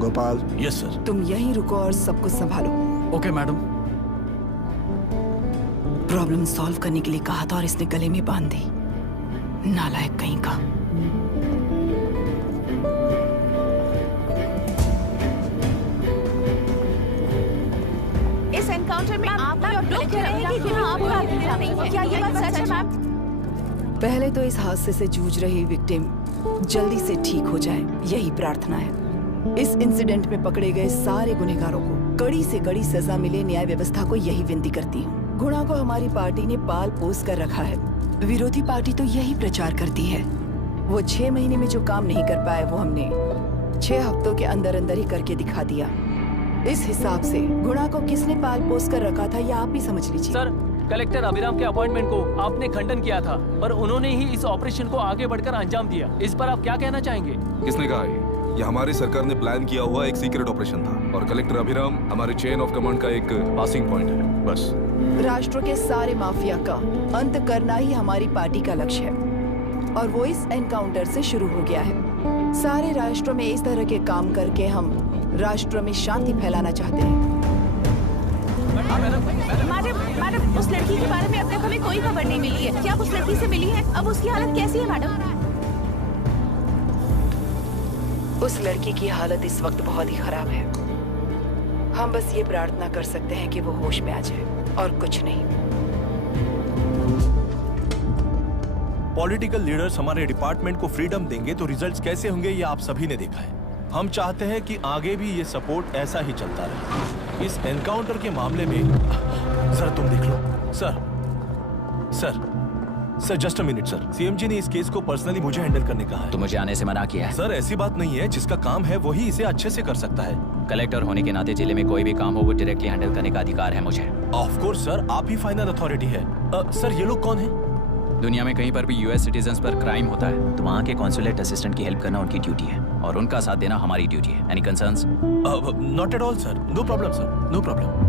Gopal. Yes sir. तुम यहीं रुको और सब कुछ संभालो। Okay madam. प्रॉब्लम सॉल्व करने के लिए कहा था और इसने गले में बांध दी, नालायक कहीं का। इस एनकाउंटर में आप क्या ये बात सच है मैम? पहले तो इस हादसे से जूझ रही विक्टिम जल्दी से ठीक हो जाए, यही प्रार्थना है। इस इंसिडेंट में पकड़े गए सारे गुनहगारों को कड़ी से कड़ी सजा मिले, न्याय व्यवस्था को यही विनती करती हूँ। गुणा को हमारी पार्टी ने पाल पोस कर रखा है, विरोधी पार्टी तो यही प्रचार करती है। वो 6 महीने में जो काम नहीं कर पाए वो हमने 6 हफ्तों के अंदर अंदर ही करके दिखा दिया। इस हिसाब से गुणा को किसने पाल पोस कर रखा था, यह आप ही समझ लीजिए। सर, कलेक्टर अभिराम के अपॉइंटमेंट को आपने खंडन किया था, पर उन्होंने ही इस ऑपरेशन को आगे बढ़कर अंजाम दिया। इस पर आप क्या कहना चाहेंगे? किसने कहा ये हमारी सरकार ने प्लान किया हुआ एक सीक्रेट ऑपरेशन था और कलेक्टर अभिराम हमारे चेन ऑफ कमांड का एक पासिंग पॉइंट है, बस। राष्ट्र के सारे माफिया का अंत करना ही हमारी पार्टी का लक्ष्य है और वो इस एनकाउंटर से शुरू हो गया है। सारे राष्ट्रों में इस तरह के काम करके हम राष्ट्र में शांति फैलाना चाहते हैं। मैडम, उस लड़की के बारे में अब तक हमें कोई खबर नहीं मिली है। क्या आप उस लड़की से मिली हैं? अब उसकी हालत कैसी है मैडम? उस लड़की की हालत इस वक्त बहुत ही खराब है। हम बस ये प्रार्थना कर सकते हैं कि वो होश में आ जाए और कुछ नहीं। पॉलिटिकल लीडर्स हमारे डिपार्टमेंट को फ्रीडम देंगे तो रिजल्ट्स कैसे होंगे ये आप सभी ने देखा है। हम चाहते हैं कि आगे भी ये सपोर्ट ऐसा ही चलता रहे। इस एनकाउंटर के मामले में सर तुम देख लो। Sir just a minute sir. CM ji ने इस केस को पर्सनली मुझे हैंडल करने कहा है। तो मुझे आने से मना किया है। सर ऐसी बात नहीं है, जिसका काम है वही इसे अच्छे से कर सकता है। कलेक्टर होने के नाते जिले में कोई भी काम हो वो डायरेक्टली हैंडल करने का अधिकार है मुझे। ऑफ कोर्स सर, आप ही फाइनल अथॉरिटी है। सर ये लोग कौन है? दुनिया में कहीं पर भी यूएस सिटीजन्स पर क्राइम होता है तो वहाँ के कॉन्सुलेट असिस्टेंट की हेल्प करना उनकी ड्यूटी है और उनका साथ देना हमारी ड्यूटी है। Any concerns? Not at all sir, no problem sir, no problem.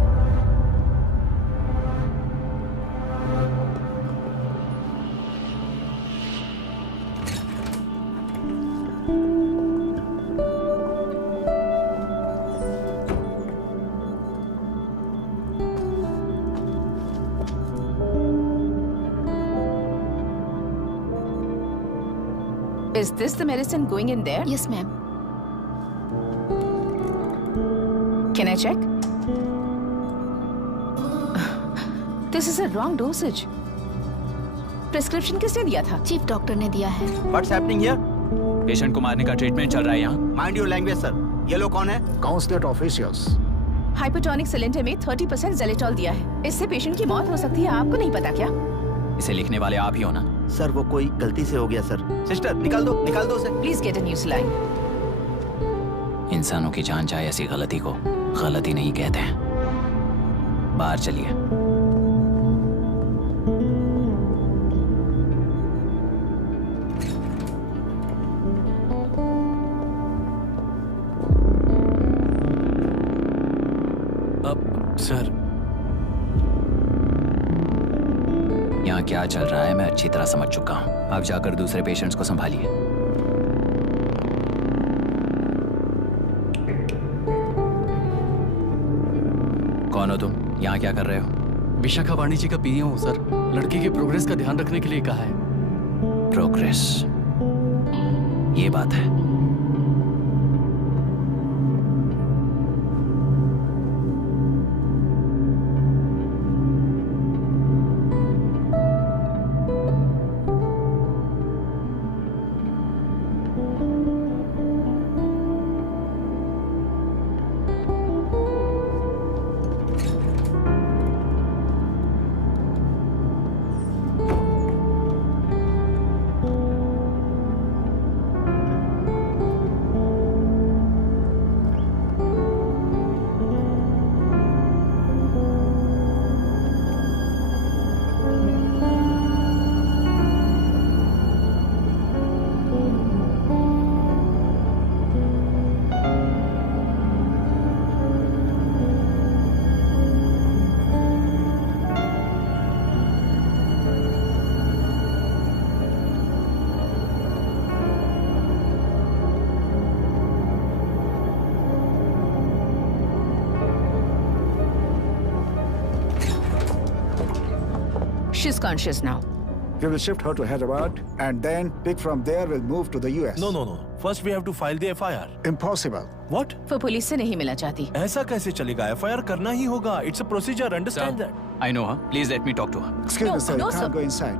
Is this the medicine going in there? Yes, ma'am. Can I check? This is a wrong dosage. Prescription किसने दिया था? चीफ डॉक्टर ने दिया है। What's happening here? Patient को मारने का treatment चल रहा है यहाँ। Mind your language, sir. ये लोग कौन है? Consulate officials. हाइपोटोनिक सिलेंडर में 30% जेलेटॉल दिया है। इससे पेशेंट की मौत हो सकती है। आपको नहीं पता क्या? इसे लिखने वाले आप ही हो ना? सर वो कोई गलती से हो गया सर। सिस्टर निकाल दो उसे। Please get a new saline. इंसानों की जान चाहे ऐसी गलती को गलती नहीं कहते हैं। बाहर चलिए। सर यहाँ क्या चल रहा है मैं अच्छी तरह समझ चुका हूँ। आप जाकर दूसरे पेशेंट्स को संभालिए। कौन हो तुम? यहाँ क्या कर रहे हो? विशाखा वाणी जी का पीए हूँ सर। लड़की के प्रोग्रेस का ध्यान रखने के लिए कहा है। प्रोग्रेस, ये बात है। She's conscious now. We will shift her to Hyderabad and then pick from there we'll move to the US. No. First we have to file the FIR. Impossible. What? वो पुलिस से नहीं मिलना चाहती। ऐसा कैसे चलेगा? FIR करना ही होगा. It's a procedure. Understand that? I know her. Please let me talk to her. Excuse me, sir. You can't go inside.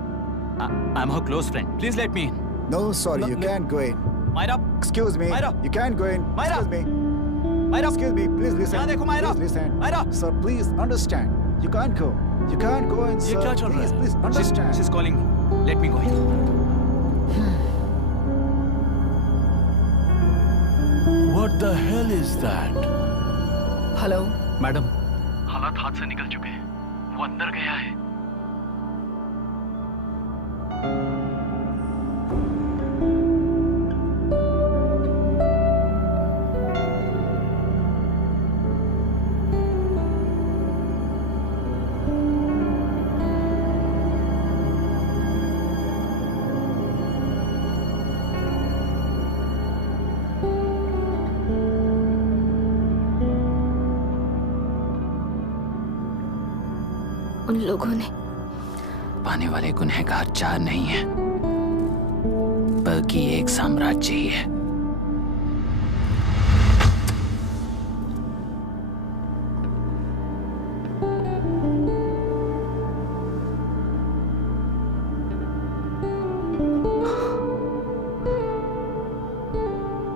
I'm her close friend. Please let me in. No, sorry, you can't go in. Myra. Excuse me. Myra. You can't go in. Myra. Excuse me. Myra. Excuse me. Please listen. यहाँ देखो Myra. Please listen. Myra. Sir, please understand. You can't go. You can't go in, sir. ये क्या चल रहा है? Please understand. She's calling me. Let me go in. What the hell is that? Hello madam, हालात हाथ से निकल चुके हैं। वो अंदर गया है। लोगों ने। पाने वाले गुनहगार 4 नहीं है, बल्कि एक साम्राज्य ही है।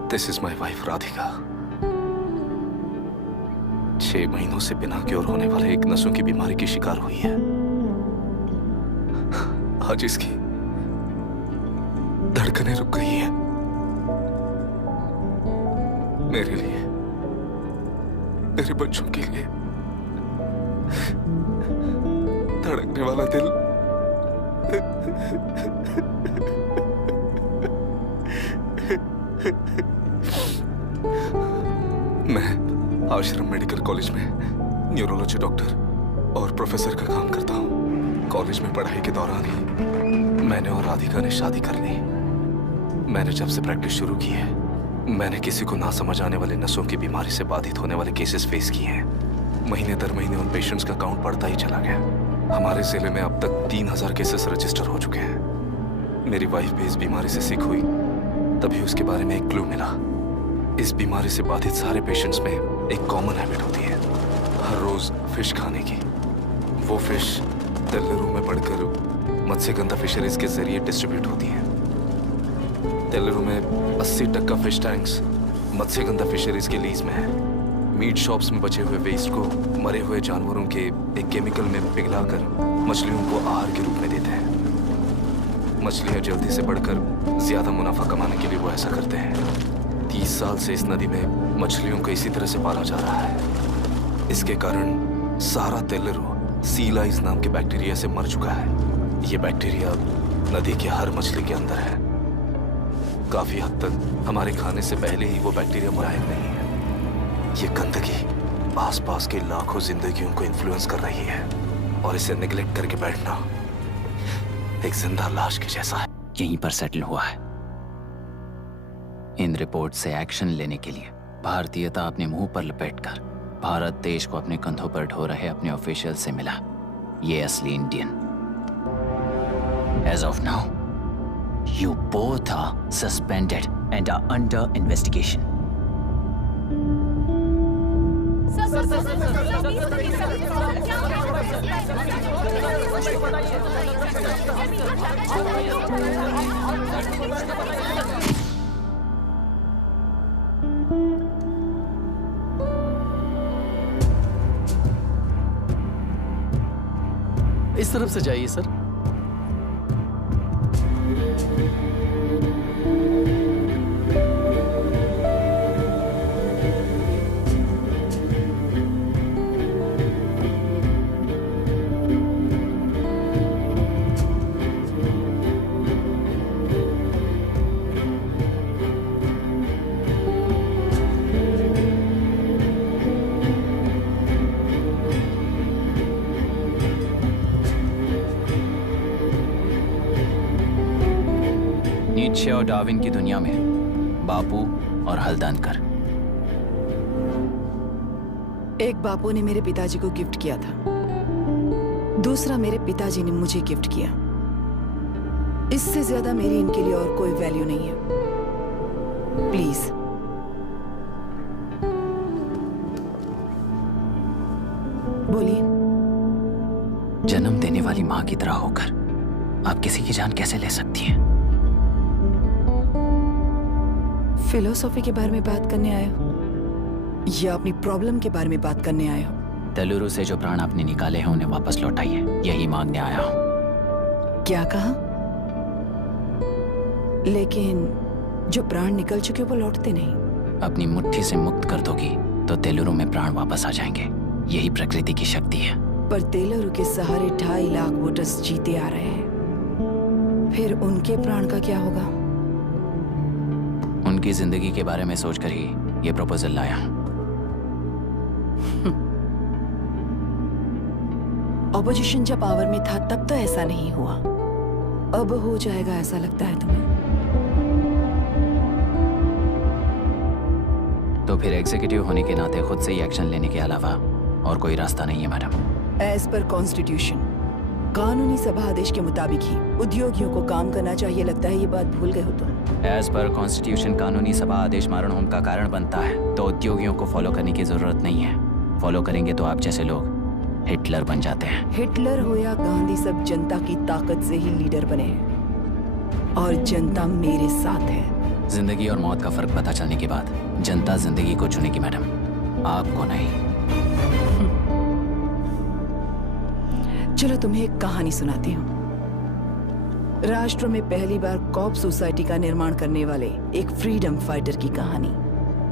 This is my wife Radhika. 6 महीनों से बिना क्योर होने वाले एक नसों की बीमारी की शिकार हुई है। आज इसकी धड़कनें रुक गई हैं। मेरे लिए, मेरे बच्चों के लिए धड़कने वाला दिल मैं आश्रम मेडिकल कॉलेज में न्यूरोलॉजी डॉक्टर और प्रोफेसर का काम करता हूँ। कॉलेज में पढ़ाई के दौरान ही मैंने और राधिका ने शादी कर ली। मैंने जब से प्रैक्टिस शुरू की है, मैंने किसी को ना समझ आने वाली नसों की बीमारी से बाधित होने वाले केसेस फेस किए हैं। महीने दर महीने उन पेशेंट्स का काउंट बढ़ता ही चला गया। हमारे जिले में अब तक 3000 केसेस रजिस्टर हो चुके हैं। मेरी वाइफ भी इस बीमारी से सिक हुई, तभी उसके बारे में एक क्लू मिला। इस बीमारी से बाधित सारे पेशेंट्स में एक कॉमन हैबिट होती है, हर रोज फिश खाने की। वो फिश तेलुरु में पड़कर मत्स्यगंधा फिशरीज के जरिए डिस्ट्रीब्यूट होती है। तेलुरु में 80% फिश टैंक्स मत्स्यगंधा फिशरीज के लीज में है। मीट शॉप्स में बचे हुए वेस्ट को मरे हुए जानवरों के एक केमिकल में पिघलाकर मछलियों को आहार के रूप में देते हैं। मछलियां जल्दी से बढ़कर ज्यादा मुनाफा कमाने के लिए वो ऐसा करते हैं। 30 साल से इस नदी में मछलियों को इसी तरह से पाला जा रहा है। इसके कारण सारा तेलुरु सीलाइज नाम के बैक्टीरिया से मर चुका है। ये बैक्टीरिया नदी के हर मछली के अंदर है। काफी हद तक हमारे खाने से पहले ही वो बैक्टीरिया गायब नहीं है। ये गंदगी आसपास के लाखों जिंदगियों को इन्फ्लुएंस कर रही है और इसे निगलेक्ट करके बैठना एक जिंदा लाश के जैसा है। यहीं पर सेटल हुआ है। इन रिपोर्ट से एक्शन लेने के लिए भारतीयता अपने मुंह पर लपेटकर भारत देश को अपने कंधों पर ढो रहे अपने ऑफिशियल से मिला ये असली Indian. As of now you both are suspended and are under investigation. इस तरफ से जाइए सर। नीत्शे और डार्विन की दुनिया में बापू और हल्दानकर। एक बापू ने मेरे पिताजी को गिफ्ट किया था, दूसरा मेरे पिताजी ने मुझे गिफ्ट किया। इससे ज्यादा मेरी इनके लिए और कोई वैल्यू नहीं है। प्लीज बोलिए। जन्म देने वाली मां की तरह होकर आप किसी की जान कैसे ले सकती हैं? फिलोसॉफी के बारे में बात करने आए हो या अपनी प्रॉब्लम के बारे में बात करने आए हो? तेलुरु से जो प्राण आपने निकाले हैं उन्हें वापस लौटाइए, यही मांगने आया हूं। क्या कहा? लेकिन जो प्राण निकल चुके वो लौटते नहीं। अपनी मुट्ठी से मुक्त कर दोगी तो तेलुरु में प्राण वापस आ जाएंगे। यही प्रकृति की शक्ति है। पर तेलुरु के सहारे 2.5 लाख वोटर्स जीते आ रहे हैं, फिर उनके प्राण का क्या होगा? उनकी जिंदगी के बारे में सोचकर ही ये प्रपोजल लाया हूं। ऑपोजिशन जब पावर में था तब तो ऐसा नहीं हुआ, अब हो जाएगा ऐसा लगता है तुम्हें? तो फिर एग्जीक्यूटिव होने के नाते खुद से ही एक्शन लेने के अलावा और कोई रास्ता नहीं है मैडम। एज पर कॉन्स्टिट्यूशन कानूनी सभा आदेश के मुताबिक ही उद्योगियों को काम करना चाहिए। लगता है ये बात भूल गए हो तुम। एज पर कॉन्स्टिट्यूशन कानूनी सभा आदेश मारण होम का कारण बनता है, तो उद्योगियों को फॉलो करने की जरूरत नहीं है। फॉलो करेंगे तो आप जैसे लोग हिटलर बन जाते हैं। हिटलर हो या गांधी, सब जनता की ताकत से ही लीडर बने हैं और जनता मेरे साथ है। जिंदगी और मौत का फर्क पता चलने के बाद जनता जिंदगी को चुनेगी मैडम, आपको नहीं। चलो तुम्हें एक कहानी सुनाती हूँ। राष्ट्र में पहली बार कॉप सोसाइटी का निर्माण करने वाले एक फ्रीडम फाइटर की कहानी।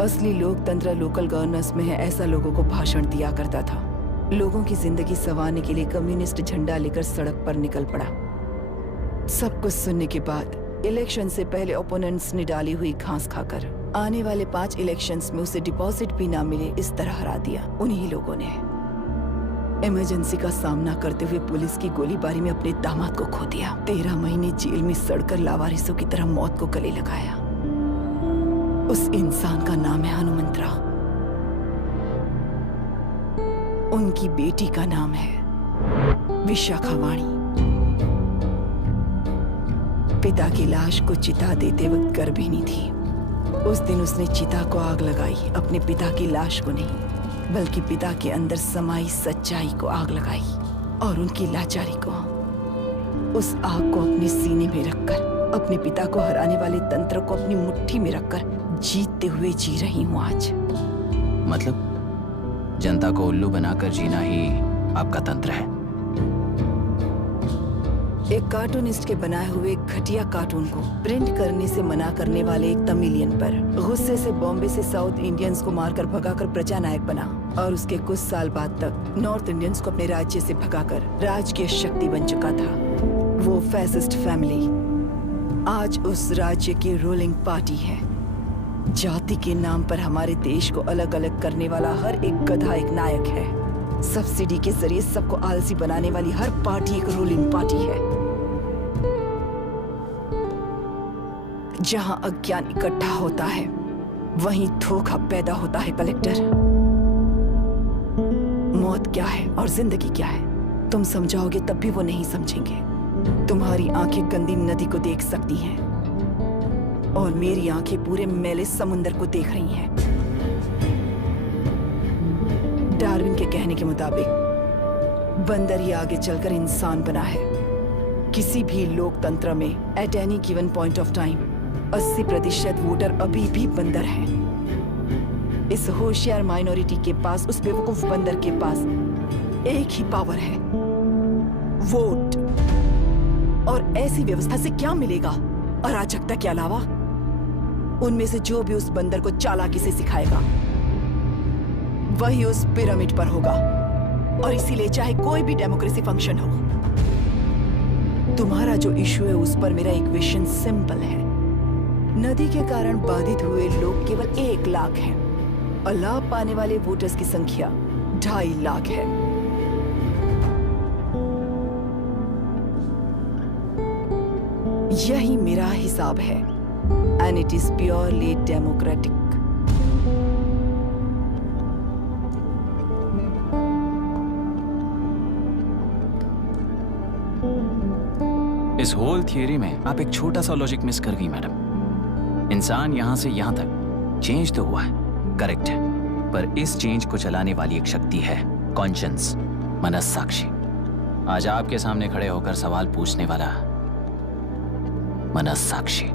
असली लोकतंत्र लोकल गवर्नेंस में है, ऐसा लोगों को भाषण दिया करता था। लोगों की जिंदगी संवारने के लिए कम्युनिस्ट झंडा लेकर सड़क पर निकल पड़ा। सब कुछ सुनने के बाद इलेक्शन से पहले ओपोनेंट्स ने डाली हुई घास खाकर आने वाले 5 इलेक्शंस में उसे डिपॉजिट भी ना मिले, इस तरह हरा दिया उन्हीं लोगों ने। इमरजेंसी का सामना करते हुए पुलिस की गोलीबारी में अपने दामाद को खो दिया। 13 महीने जेल में सड़कर लावारिसों की तरह मौत को गले लगाया। उस इंसान का नाम है हनुमंतरा। उनकी बेटी का नाम है विशाखावाणी। पिता की लाश को चिता देते वक्त गर्भिणी थी। उस दिन उसने चिता को आग लगाई, अपने पिता की लाश को नहीं बल्कि पिता के अंदर समाई सच्चाई को आग लगाई और उनकी लाचारी को। उस आग को अपने सीने में रखकर, अपने पिता को हराने वाले तंत्र को अपनी मुट्ठी में रखकर जीतते हुए जी रही हूँ आज। मतलब जनता को उल्लू बनाकर जीना ही आपका तंत्र है? एक कार्टूनिस्ट के बनाए हुए घटिया कार्टून को प्रिंट करने से मना करने वाले एक तमिलियन पर गुस्से से बॉम्बे से साउथ इंडियंस को मारकर भगाकर प्रजानायक बना और उसके कुछ साल बाद तक नॉर्थ इंडियंस को अपने राज्य से भगाकर राजकीय शक्ति बन चुका था। वो फैसिस्ट फैमिली आज उस राज्य की रूलिंग पार्टी है। जाति के नाम पर हमारे देश को अलग अलग करने वाला हर एक गधा एक नायक है। सब्सिडी के जरिए सबको आलसी बनाने वाली हर पार्टी एक रूलिंग पार्टी है। जहां अज्ञान इकट्ठा होता है वहीं धोखा पैदा होता है। कलेक्टर, मौत क्या है और जिंदगी क्या है तुम समझाओगे तब भी वो नहीं समझेंगे। तुम्हारी आंखें गंदी नदी को देख सकती हैं और मेरी आंखें पूरे मैले समुंदर को देख रही हैं। डार्विन के कहने के मुताबिक बंदर ही आगे चलकर इंसान बना है। किसी भी लोकतंत्र में at any given point of time 80% voter अभी भी बंदर हैं। इस होशियार माइनॉरिटी के पास, उस बेवकूफ बंदर के पास एक ही पावर है, वोट। और ऐसी व्यवस्था से क्या मिलेगा अराजकता के अलावा? उनमें से जो भी उस बंदर को चालाकी से सिखाएगा वही उस पिरामिड पर होगा। और इसीलिए चाहे कोई भी डेमोक्रेसी फंक्शन हो, तुम्हारा जो इशू है उस पर मेरा इक्वेशन सिंपल है। नदी के कारण बाधित हुए लोग केवल 1 लाख हैं और लाभ पाने वाले वोटर्स की संख्या 2.5 लाख है। यही मेरा हिसाब है and it is purely democratic. इस होल थियरी में आप एक छोटा सा लॉजिक मिस कर गई मैडम। इंसान यहां से यहां तक चेंज तो हुआ है, करेक्ट है, पर इस चेंज को चलाने वाली एक शक्ति है, कॉन्शियंस, मनस्साक्षी। आज आपके सामने खड़े होकर सवाल पूछने वाला मनस्साक्षी।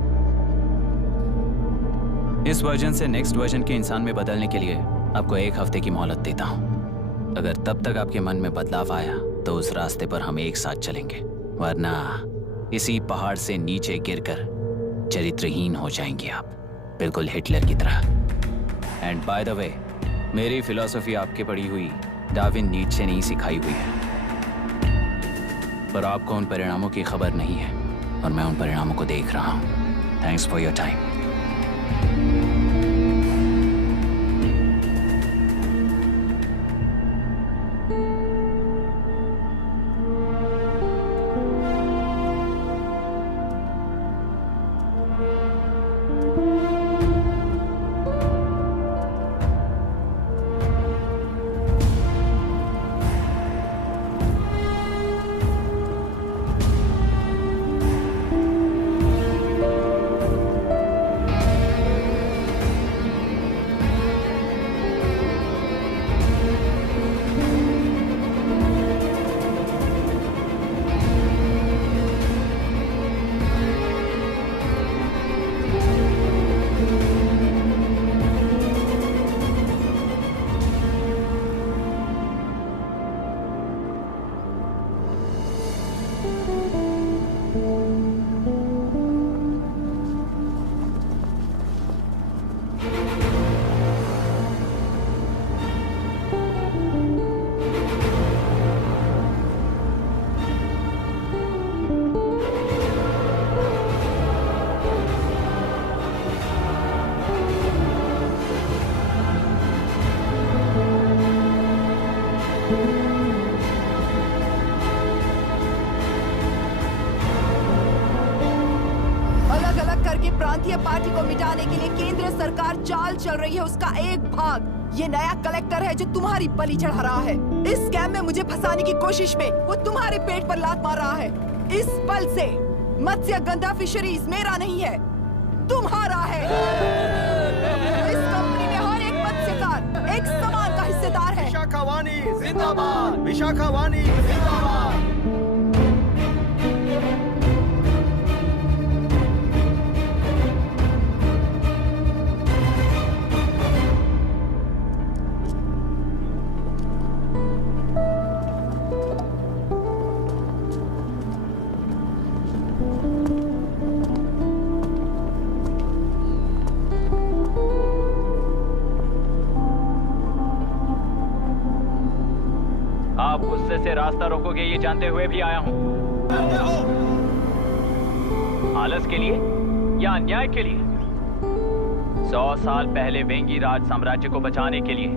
इस वर्जन से नेक्स्ट वर्जन के इंसान में बदलने के लिए आपको 1 हफ्ते की मोहलत देता हूं। अगर तब तक आपके मन में बदलाव आया तो उस रास्ते पर हम एक साथ चलेंगे, वरना इसी पहाड़ से नीचे गिरकर चरित्रहीन हो जाएंगे आप, बिल्कुल हिटलर की तरह। एंड बाय द वे, मेरी फिलॉसफी आपके पढ़ी हुई डार्विन नीचे नहीं सिखाई हुई है, पर आपको उन परिणामों की खबर नहीं है और मैं उन परिणामों को देख रहा हूं। Thanks for your time. के प्रांतीय पार्टी को मिटाने के लिए केंद्र सरकार चाल चल रही है, उसका एक भाग ये नया कलेक्टर है जो तुम्हारी बलि चढ़ा रहा है। इस स्कैम में मुझे फंसाने की कोशिश में वो तुम्हारे पेट पर लात मार रहा है। इस पल से मत्स्य गंधा फिशरीज मेरा नहीं है, तुम्हारा है। इस कंपनी में हर एक मत्स्यकार एक समान का हिस्सेदार है। विशाखावाणी जिंदाबाद, विशाखावाणी जिंदाबाद। आप गुस्से से रास्ता रोकोगे ये जानते हुए भी आया हूं। आलस के लिए या अन्याय के लिए? 100 साल पहले वेंगी राज साम्राज्य को बचाने के लिए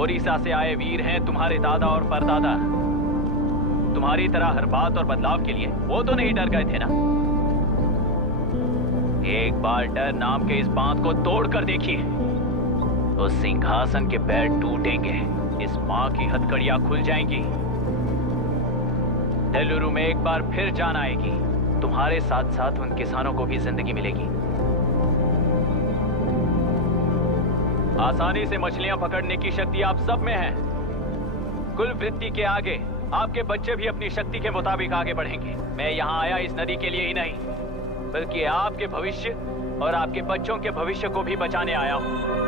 ओडिशा से आए वीर हैं तुम्हारे दादा और परदादा। तुम्हारी तरह हर बात और बदलाव के लिए वो तो नहीं डर गए थे ना। एक बार डर नाम के इस बांध को तोड़ कर देखिए तो सिंहासन के पैर टूटेंगे, इस माँ की हथकड़ियां खुल जाएंगी। तेलुरु में एक बार फिर जान आएगी, तुम्हारे साथ साथ उन किसानों को भी जिंदगी मिलेगी। आसानी से मछलियां पकड़ने की शक्ति आप सब में है। कुल वृत्ति के आगे आपके बच्चे भी अपनी शक्ति के मुताबिक आगे बढ़ेंगे। मैं यहाँ आया इस नदी के लिए ही नहीं, बल्कि आपके भविष्य और आपके बच्चों के भविष्य को भी बचाने आया हूँ।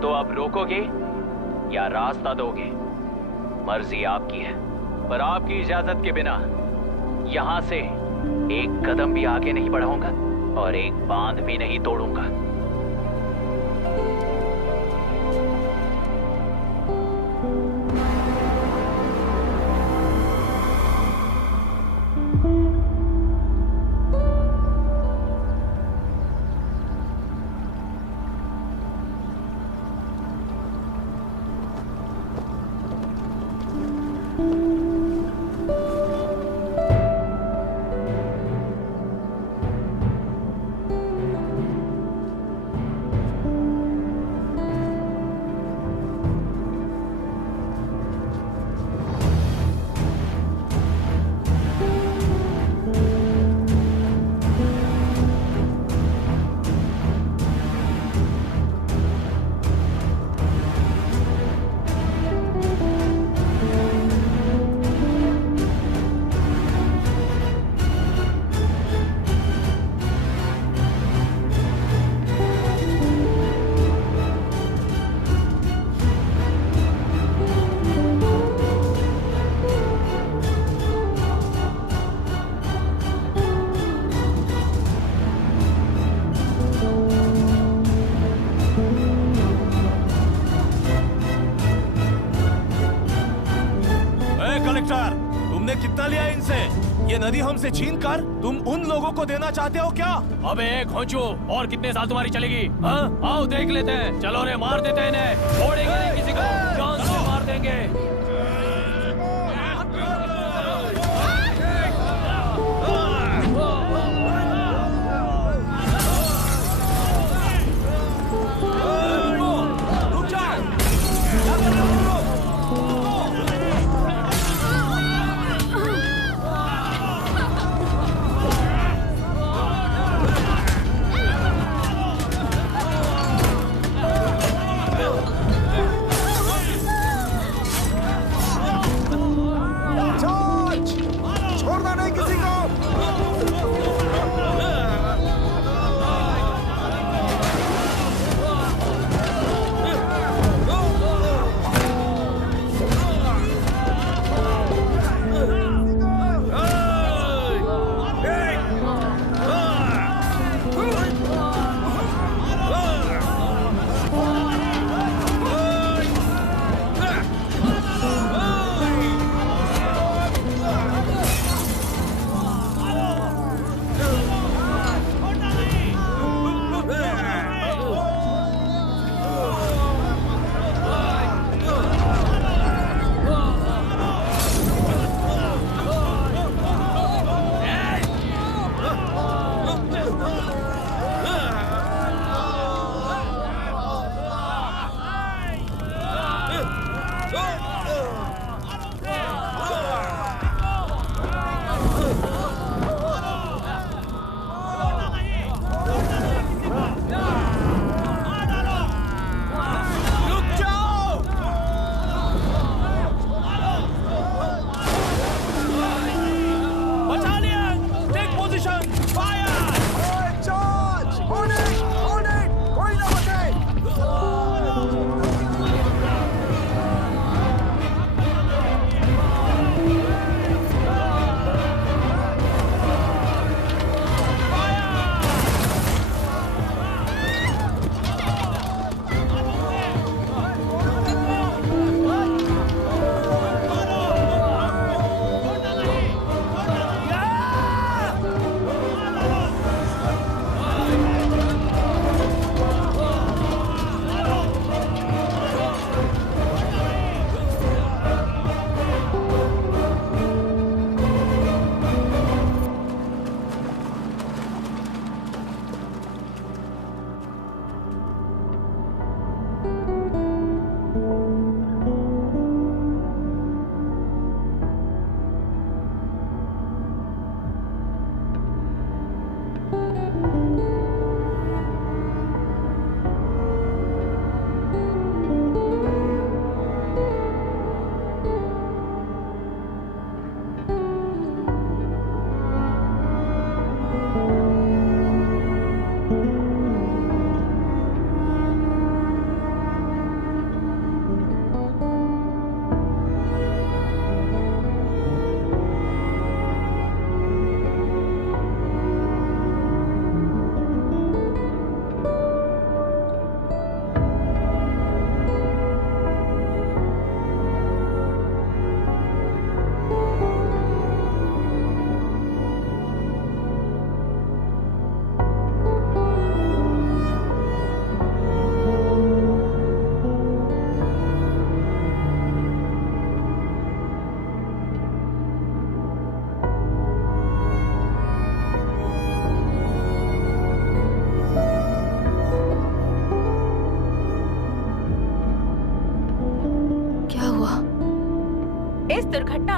तो अब रोकोगे या रास्ता दोगे, मर्जी आपकी है, पर आपकी इजाजत के बिना यहाँ से एक कदम भी आगे नहीं बढ़ाऊंगा और एक बांध भी नहीं तोड़ूंगा। तुमने कितना लिया इनसे? ये नदी हमसे छीन कर तुम उन लोगों को देना चाहते हो क्या? अबे घोंचू, और कितने साल तुम्हारी चलेगी? हाँ? आओ देख लेते हैं। चलो रे, मार देते हैं इन्हें। छोड़ेंगे नहीं किसी को, जान से मार देंगे।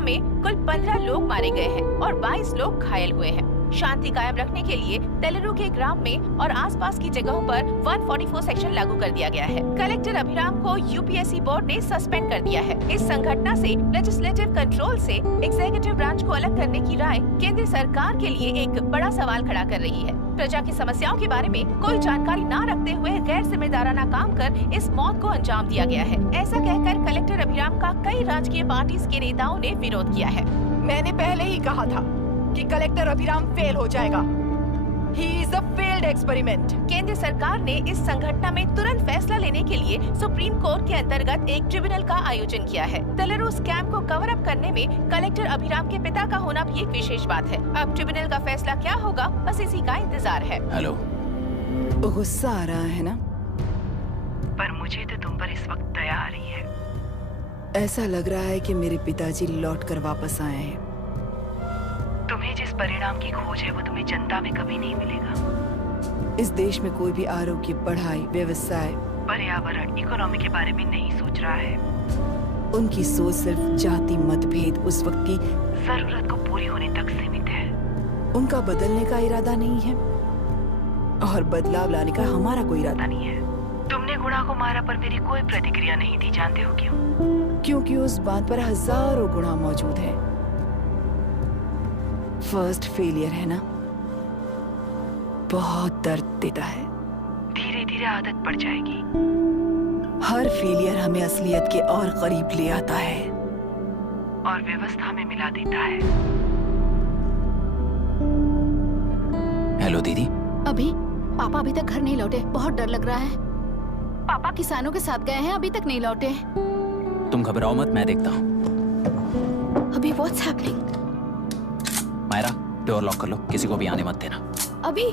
में कुल 15 लोग मारे गए हैं और 22 लोग घायल हुए हैं। शांति कायम रखने के लिए तेलुरु के ग्राम में और आसपास की जगहों पर 144 सेक्शन लागू कर दिया गया है। कलेक्टर अभिराम को यूपीएससी बोर्ड ने सस्पेंड कर दिया है। इस संघटना से लेजिस्लेटिव कंट्रोल से एग्जीक्यूटिव ब्रांच को अलग करने की राय केंद्र सरकार के लिए एक बड़ा सवाल खड़ा कर रही है। प्रजा की समस्याओं के बारे में कोई जानकारी न रखते हुए गैर जिम्मेदाराना काम कर इस मौत को अंजाम दिया गया है। ऐसा कहकर कलेक्टर अभिराम का कई राजकीय पार्टी के नेताओं ने विरोध किया है। मैंने पहले ही कहा था कि कलेक्टर अभिराम फेल हो जाएगा। He is a failed experiment. केंद्र सरकार ने इस संघटना में तुरंत फैसला लेने के लिए सुप्रीम कोर्ट के अंतर्गत एक ट्रिब्यूनल का आयोजन किया है। तेलुरु स्कैम को कवर अप करने में कलेक्टर अभिराम के पिता का होना भी एक विशेष बात है। अब ट्रिब्यूनल का फैसला क्या होगा, बस इसी का इंतजार है। हेलो, गुस्सा आ रहा है ना? पर मुझे तो तुम पर इस वक्त दया आ रही है। ऐसा लग रहा है कि मेरे पिताजी लौट कर वापस आए हैं। तुम्हें जिस परिणाम की खोज है वो तुम्हें जनता में कभी नहीं मिलेगा। इस देश में कोई भी आरोग्य, पढ़ाई, व्यवसाय, पर्यावरण, इकोनॉमी के बारे में नहीं सोच रहा है। उनकी सोच सिर्फ जाति मतभेद उस वक्त की जरूरत को पूरी होने तक सीमित है। उनका बदलने का इरादा नहीं है और बदलाव लाने का हमारा कोई इरादा नहीं है। तुमने गुणा को मारा पर मेरी कोई प्रतिक्रिया नहीं दी, जानते हो क्यों? क्योंकि उस बात पर हजारों गुणा मौजूद है। फर्स्ट फेलियर है ना, बहुत दर्द देता है। धीरे धीरे आदत पड़ जाएगी। हर फेलियर हमें असलियत के और करीब ले आता है और व्यवस्था में मिला देता है। हेलो दीदी। पापा अभी तक घर नहीं लौटे, बहुत डर लग रहा है। पापा किसानों के साथ गए हैं, अभी तक नहीं लौटे। तुम घबराओ मत, मैं देखता हूँ। अभी what's happening? Myra, door lock कर लो, किसी को भी आने मत देना। अभी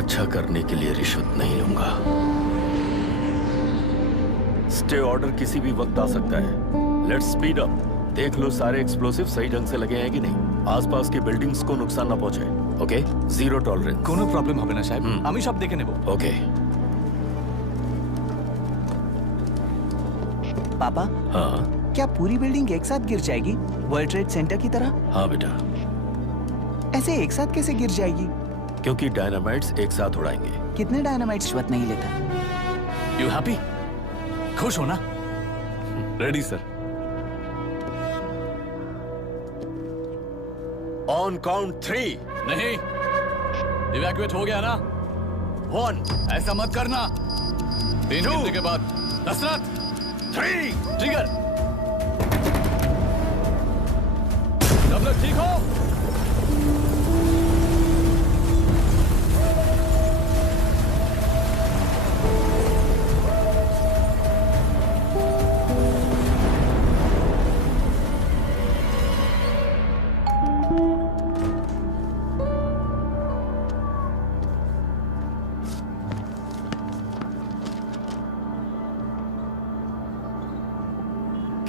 अच्छा करने के लिए रिश्वत नहीं लूंगा। स्टे ऑर्डर किसी भी वक्त आ सकता है। Let's speed up. देख लो सारे एक्सप्लोसिव सही ढंग से लगे हैं कि नहीं। आसपास की बिल्डिंग्स को नुकसान ना पहुंचे। Okay, zero tolerance. कोनो प्रॉब्लम হবে না সাহেব, আমি সব দেখে নেব। ओके। पापा, हाँ क्या पूरी बिल्डिंग एक साथ गिर जाएगी, वर्ल्ड ट्रेड सेंटर की तरह? हाँ बेटा। ऐसे एक साथ कैसे गिर जाएगी? क्योंकि डायनामाइट्स एक साथ उड़ाएंगे। कितने डायनामाइट्स रिश्वत नहीं लेता? You happy? खुश हो ना? Ready sir. On count 3। नहीं, इवैक्यूएट हो गया ना? 1। ऐसा मत करना। 3 गिनने के बाद दशरथ 3 ट्रिगर। सब लोग ठीक हो?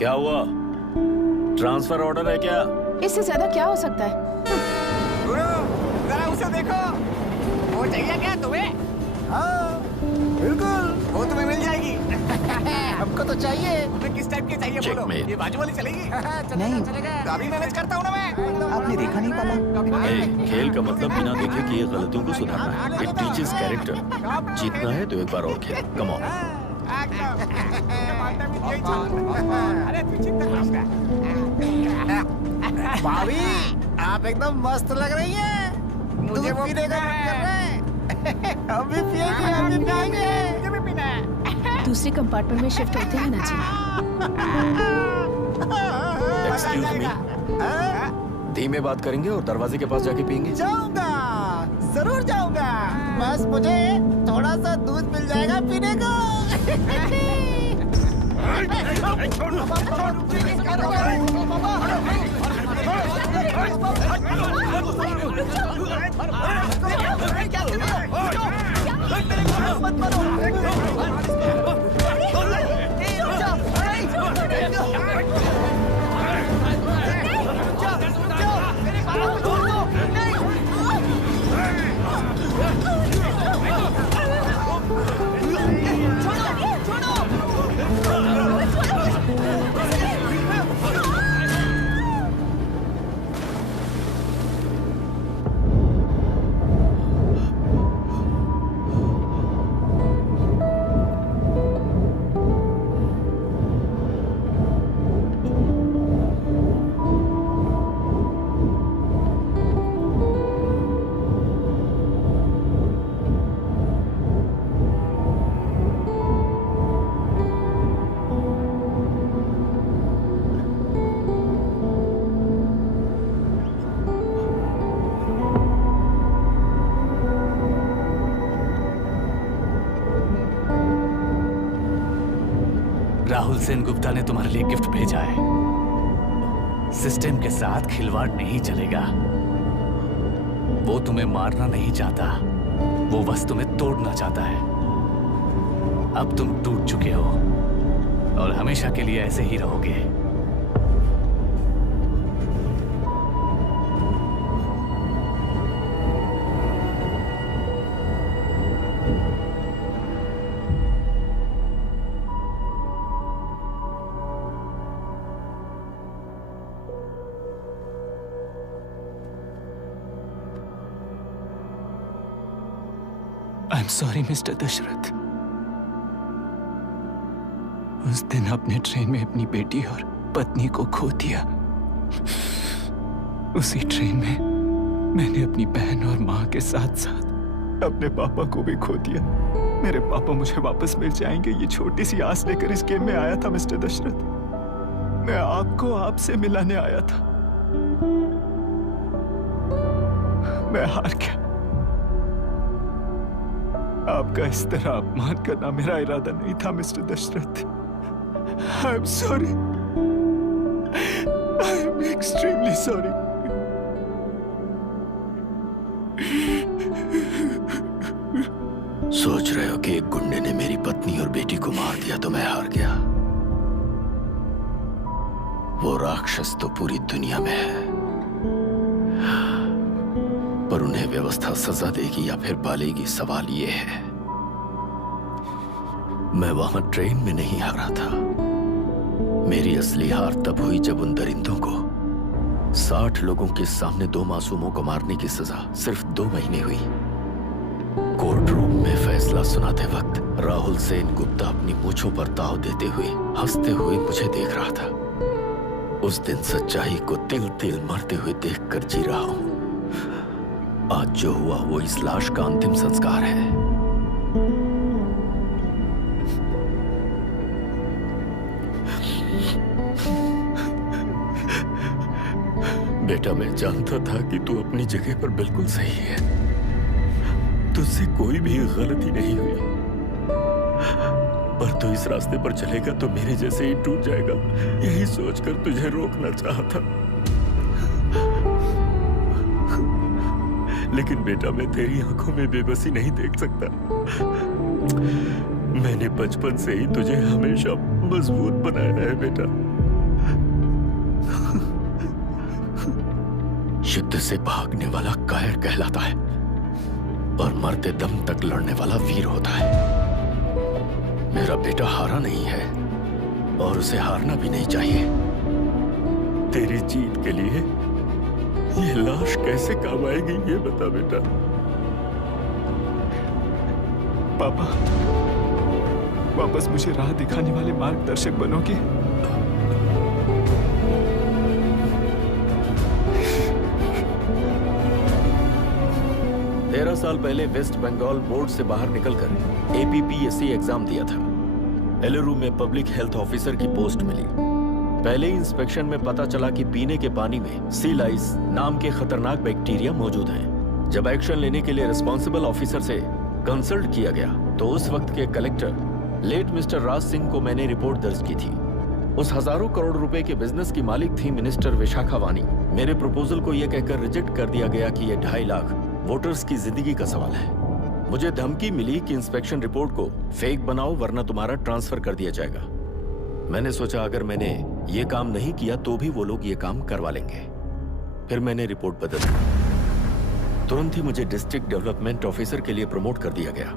क्या हुआ? ट्रांसफर ऑर्डर है क्या? इससे ज्यादा क्या हो सकता है? जरा उसे देखो, वो चाहिए क्या तुम्हें? हाँ, बिल्कुल। वो तुम्हें मिल जाएगी। हमको तो चाहिए। तुम्हें किस टाइप की चाहिए बोलो? Checkmate. ये बाजू वाली चलेगी? नहीं, तो अभी मैनेज करता हूँ ना मैं। आपने देखा नहीं पापा? ए, खेल का मतलब बिना देखे कि ये गलतियों को सुधारना है। It teaches character. जीतना है तो एक बार और खेल। Come on. अरे तू चिंता मत कर। भाभी, आप एकदम मस्त लग रही हैं। मुझे वो पीने का मन कर रहा है। हम भी पिएंगे, हम भी पिएंगे। मुझे भी पीना है। दूसरे कंपार्टमेंट में शिफ्ट होते हैं ना जी। Excuse me. धीमे बात करेंगे और दरवाजे के पास जाके पियेंगे। जाऊंगा, जरूर जाऊंगा। बस मुझे थोड़ा सा दूध मिल जाएगा पीने को। राहुल सेन गुप्ता ने तुम्हारे लिए गिफ्ट भेजा है। सिस्टम के साथ खिलवाड़ नहीं चलेगा। वो तुम्हें मारना नहीं चाहता, वो बस तुम्हें तोड़ना चाहता है। अब तुम टूट चुके हो और हमेशा के लिए ऐसे ही रहोगे। I am sorry mister Dasharath. उस दिन आपने ट्रेन में अपनी बेटी और पत्नी को खो दिया। उसी ट्रेन में मैंने अपनी बहन और माँ के साथ साथ अपने पापा को भी खो दिया। मेरे पापा मुझे वापस मिल जाएंगे, ये छोटी सी आस लेकर इस गेम में आया था मिस्टर दशरथ। मैं आपको आपसे मिलाने आया था। मैं हार गया। आपका इस तरह अपमान करना मेरा इरादा नहीं था mister Dasharath. I am sorry. I am extremely sorry. सोच रहे हो कि एक गुंडे ने मेरी पत्नी और बेटी को मार दिया तो मैं हार गया? वो राक्षस तो पूरी दुनिया में है, पर उन्हें व्यवस्था सजा देगी या फिर पालेगी, सवाल ये है। मैं वहां ट्रेन में नहीं हारा था। मेरी असली हार तब हुई जब उन दरिंदों को 60 लोगों के सामने 2 मासूमों को मारने की सजा सिर्फ 2 महीने हुई। कोर्ट रूम में फैसला सुनाते वक्त राहुल सेन गुप्ता अपनी मूंछों पर ताव देते हुए हंसते हुए मुझे देख रहा था। उस दिन सच्चाई को तिल तिल मरते हुए देखकर जी रहा हूं। आज जो हुआ वो इस लाश का अंतिम संस्कार है। बेटा, मैं जानता था कि तू अपनी जगह पर बिल्कुल सही है। तुझसे कोई भी गलती नहीं हुई, पर तू इस रास्ते पर चलेगा तो मेरे जैसे ही टूट जाएगा, यही सोचकर तुझे रोकना चाहा था। लेकिन बेटा, मैं तेरी आंखों में बेबसी नहीं देख सकता। मैंने बचपन से ही तुझे हमेशा मजबूत बनाया है बेटा। युद्ध से भागने वाला कायर कहलाता है और मरते दम तक लड़ने वाला वीर होता है। मेरा बेटा हारा नहीं है और उसे हारना भी नहीं चाहिए। तेरी जीत के लिए ये लाश कैसे काम आएगी ये बता बेटा। पापा, वापस मुझे राह दिखाने वाले मार्गदर्शक बनोगे? तेरह साल पहले वेस्ट बंगाल बोर्ड से बाहर निकलकर APPSC एग्जाम दिया था। एलुरु में पब्लिक हेल्थ ऑफिसर की पोस्ट मिली। पहले इंस्पेक्शन में पता चला कि पीने के पानी में सी लाइस नाम के खतरनाक बैक्टीरिया मौजूद हैं। जब एक्शन लेने के लिए रिस्पॉन्सिबल ऑफिसर से कंसल्ट किया गया तो उस वक्त के collector late mister Raj Singh को मैंने रिपोर्ट दर्ज की थी। उस हजारों करोड़ रुपए के बिजनेस की मालिक थी मिनिस्टर विशाखा वानी। मेरे प्रपोजल को यह कहकर रिजेक्ट कर दिया गया कि यह 2.5 लाख वोटर्स की जिंदगी का सवाल है। मुझे धमकी मिली कि इंस्पेक्शन रिपोर्ट को फेक बनाओ वरना तुम्हारा ट्रांसफर कर दिया जाएगा। मैंने सोचा अगर मैंने ये काम नहीं किया तो भी वो लोग ये काम करवा लेंगे। फिर मैंने रिपोर्ट बदल दी। तुरंत ही मुझे डिस्ट्रिक्ट डेवलपमेंट ऑफिसर के लिए प्रमोट कर दिया गया।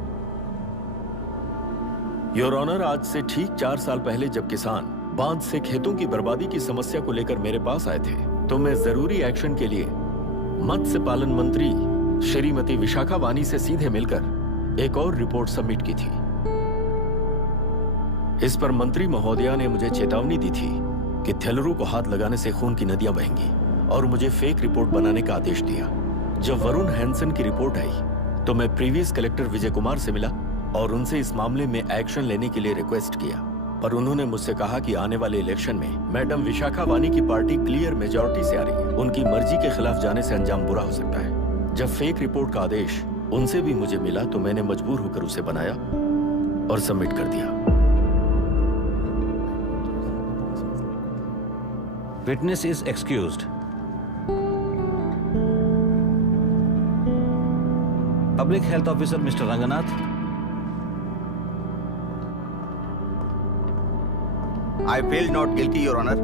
योर ऑनर, आज से ठीक 4 साल पहले जब किसान बांध से खेतों की बर्बादी की समस्या को लेकर मेरे पास आए थे तो मैं जरूरी एक्शन के लिए मत्स्य पालन मंत्री श्रीमती विशाखा वानी से सीधे मिलकर एक और रिपोर्ट सबमिट की थी। इस पर मंत्री महोदया ने मुझे चेतावनी दी थी कि थेलरू को हाथ लगाने से खून की नदियां बहेंगी और मुझे फेक रिपोर्ट बनाने का आदेश दिया। जब वरुण हैंसन की रिपोर्ट आई तो मैं प्रीवियस कलेक्टर विजय कुमार से मिला और उनसे इस मामले में एक्शन लेने के लिए रिक्वेस्ट किया, पर उन्होंने मुझसे कहा कि आने वाले इलेक्शन में मैडम विशाखा वानी की पार्टी क्लियर मेजॉरिटी से आ रही है, उनकी मर्जी के खिलाफ जाने से अंजाम बुरा हो सकता है। जब फेक रिपोर्ट का आदेश उनसे भी मुझे मिला तो मैंने मजबूर होकर उसे बनाया और सबमिट कर दिया। Witness is excused. Public health officer mister Ranganath. I feel not guilty, Your Honor.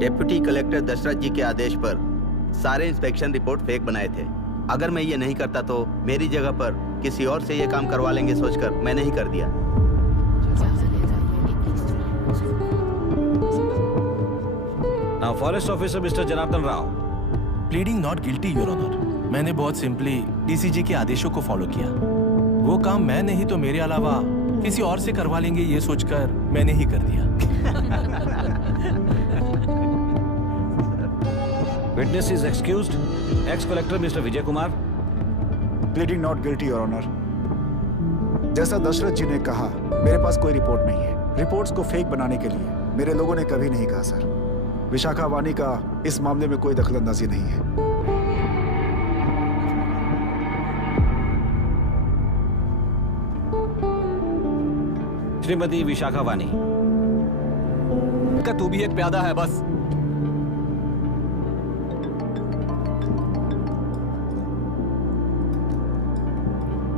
Deputy collector Dashrath ji के आदेश पर सारे इंस्पेक्शन रिपोर्ट फेक बनाए थे। अगर मैं ये नहीं करता तो मेरी जगह पर किसी और से ये काम करवा लेंगे सोचकर मैं नहीं कर दिया। Now, forest officer mister Janardhan Rao. Pleading not guilty your honour. मैंने बहुत सिंपली डीसीजी के आदेशों को फॉलो किया। वो काम मैं नहीं तो मेरे अलावा किसी और से करवा लेंगे ये सोचकर मैंने ही कर दिया। Witness is excused. Ex collector mister Vijay Kumar. Pleading not guilty your honour. जैसा दशरथ जी ने कहा, मेरे पास कोई रिपोर्ट नहीं है। रिपोर्ट्स को फेक बनाने के लिए मेरे लोगों ने कभी नहीं कहा सर। विशाखा वानी का इस मामले में कोई दखलंदाजी नहीं है। श्रीमती विशाखा वानी। का तू भी एक प्यादा है बस।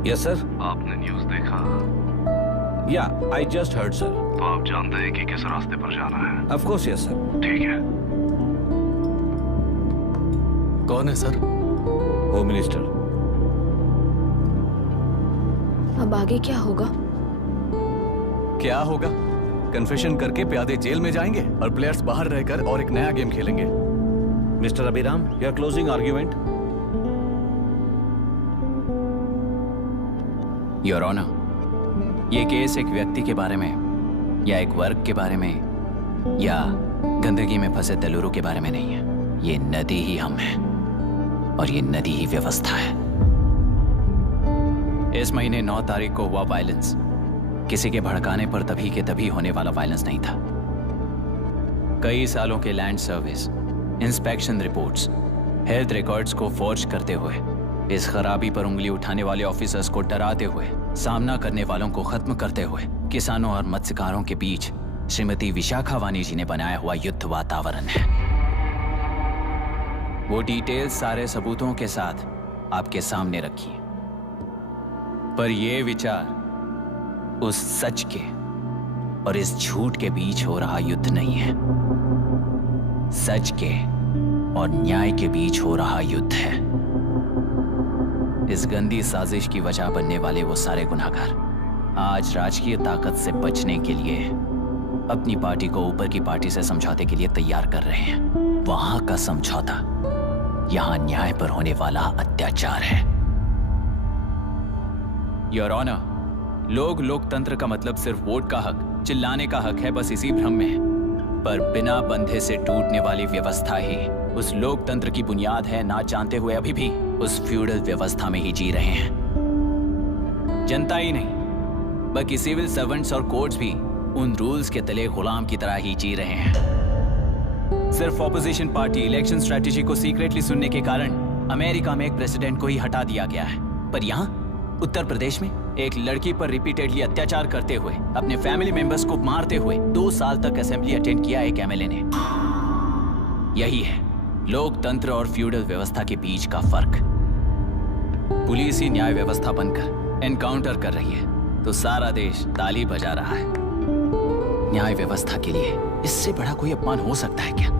Yes sir. आपने न्यूज़ देखा? या आई जस्ट हर्ड सर। तो आप जानते हैं कि किस रास्ते पर जाना है? Of course yes sir. ठीक है। कौन है सर? Home minister. अब आगे क्या होगा? क्या होगा? कन्फेशन करके प्यादे जेल में जाएंगे और प्लेयर्स बाहर रहकर और एक नया गेम खेलेंगे। Mister Abhiram, your closing argument. Your honour, ये केस एक व्यक्ति के बारे में या एक वर्ग के बारे में या गंदगी में फंसे तेलुरु के बारे में नहीं है। ये नदी ही हम हैं और ये नदी ही व्यवस्था है। इस महीने 9 तारीख को हुआ वायलेंस किसी के भड़काने पर तभी के तभी होने वाला वायलेंस नहीं था। कई सालों के land service, inspection reports, health records को फोर्ज करते हुए, इस खराबी पर उंगली उठाने वाले ऑफिसर्स को डराते हुए, सामना करने वालों को खत्म करते हुए किसानों और मत्स्यकारों के बीच श्रीमती विशाखा वानी जी ने बनाया हुआ युद्ध वातावरण है। वो डिटेल्स सारे सबूतों के साथ आपके सामने रखी, पर ये विचार उस सच के और इस झूठ के बीच हो रहा युद्ध नहीं है। सच के और न्याय के बीच हो रहा युद्ध है। इस गंदी साजिश की वजह बनने वाले वो सारे गुनहगार आज राजकीय ताकत से बचने के लिए अपनी पार्टी को ऊपर की पार्टी से समझौते के लिए तैयार कर रहे हैं। वहां का समझौता यहां न्याय पर होने वाला अत्याचार है। योर ऑनर, लोकतंत्र का मतलब सिर्फ वोट का हक, चिल्लाने का हक है, बस इसी भ्रम में है। पर बिना बंधे से टूटने वाली व्यवस्था ही उस लोकतंत्र की बुनियाद है, ना जानते हुए अभी भी उस फ्यूडल व्यवस्था में ही जी रहे हैं। जनता ही नहीं बल्कि सिविल सर्वेंट्स और कोर्ट्स भी उन रूल्स के तले गुलाम की तरह ही जी रहे हैं। सिर्फ ऑपोजिशन पार्टी इलेक्शन स्ट्रेटेजी को सीक्रेटली सुनने के कारण अमेरिका में एक प्रेसिडेंट को ही हटा दिया गया है, पर यहाँ उत्तर प्रदेश में एक लड़की पर रिपीटेडली अत्याचार करते हुए, अपने फैमिली मेंबर्स को मारते हुए 2 साल तक असेंबली अटेंड किया एक एमएलए ने। यही है लोकतंत्र और फ्यूडल व्यवस्था के बीच का फर्क। पुलिस ही न्याय व्यवस्था बनकर एनकाउंटर कर रही है तो सारा देश ताली बजा रहा है। न्याय व्यवस्था के लिए इससे बड़ा कोई अपमान हो सकता है क्या?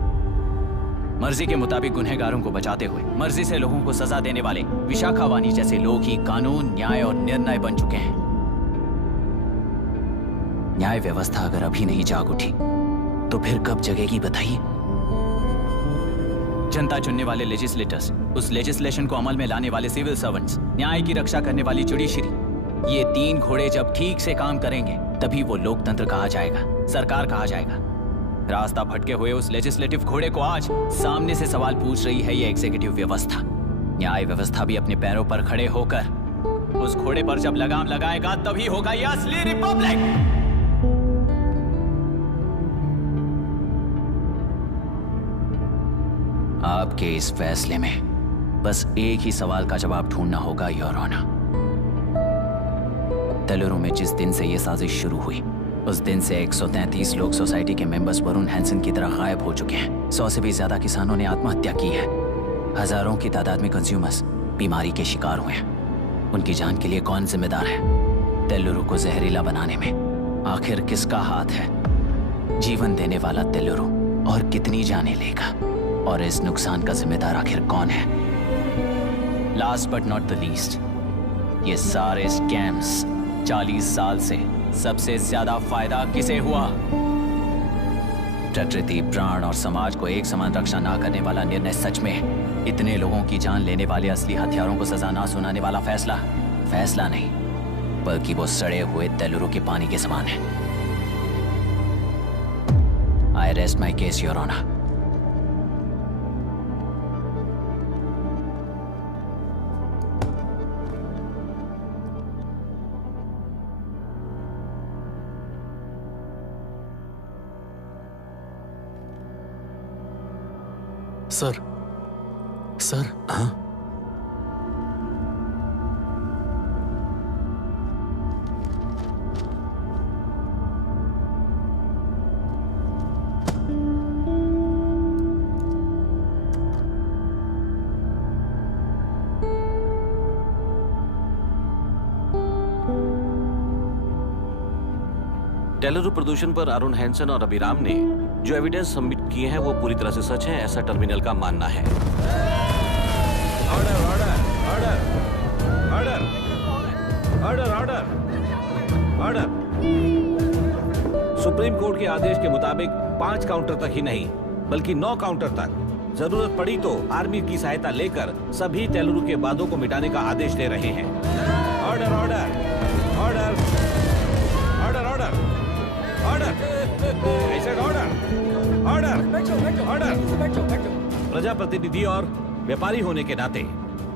मर्जी के मुताबिक गुनहगारों को बचाते हुए मर्जी से लोगों को सजा देने वाले विशाखा वानी जैसे लोग ही कानून, न्याय और निर्णय बन चुके हैं। न्याय व्यवस्था अगर अभी नहीं जाग उठी तो फिर कब जगेगी बताइए? जनता चुनने वाले लेजिस्लेटर्स, उस लेजिस्लेशन को अमल में लाने वाले सिविल सर्वेंट्स, न्याय की रक्षा करने वाली जुडिशरी, ये 3 घोड़े जब ठीक से काम करेंगे तभी वो लोकतंत्र कहा जाएगा, सरकार कहा जाएगा। रास्ता भटके हुए उस लेजिस्लेटिव घोड़े को आज सामने से सवाल पूछ रही है ये एग्जीक्यूटिव व्यवस्था। न्याय व्यवस्था भी अपने पैरों पर खड़े होकर उस घोड़े पर जब लगाम लगाएगा तभी होगा ये असली रिपब्लिक। आपके इस फैसले में बस एक ही सवाल का जवाब ढूंढना होगा योर ऑनर। तेलुरु में जिस दिन से ये साजिश शुरू हुई उस दिन से 133 लोग सोसाइटी के मेंबर्स वरुण हैंसन की तरह गायब हो चुके हैं। 100 से भी ज्यादा किसानों ने आत्महत्या की है। हजारों की तादाद में कंज्यूमर्स बीमारी के शिकार हुए हैं। उनकी जान के लिए कौन जिम्मेदार है? तेलुरु को जहरीला बनाने में आखिर किसका हाथ है? जीवन देने वाला तेलुरु और कितनी जानें लेगा? और इस नुकसान का जिम्मेदार आखिर कौन है? Last but not the least, ये सारे स्कैम्स 40 साल से सबसे ज्यादा फायदा किसे हुआ? प्रकृति, प्राण और समाज को एक समान रक्षा ना करने वाला निर्णय, सच में इतने लोगों की जान लेने वाले असली हथियारों को सजा ना सुनाने वाला फैसला नहीं बल्कि वो सड़े हुए तेलुरु के पानी के समान है। I rest my case your honour. Sir, हाँ? तेलुरु प्रदूषण पर अरुण हैंसन और अभिराम ने जो एविडेंस सबमिट किए हैं वो पूरी तरह से सच है, ऐसा टर्मिनल का मानना है। Order order order order order order. Supreme court के आदेश के मुताबिक 5 काउंटर तक ही नहीं बल्कि 9 काउंटर तक जरूरत पड़ी तो आर्मी की सहायता लेकर सभी तेलुरु के वादों को मिटाने का आदेश दे रहे हैं। Order order order order order प्रजाप्रतिनिधि और व्यापारी होने के नाते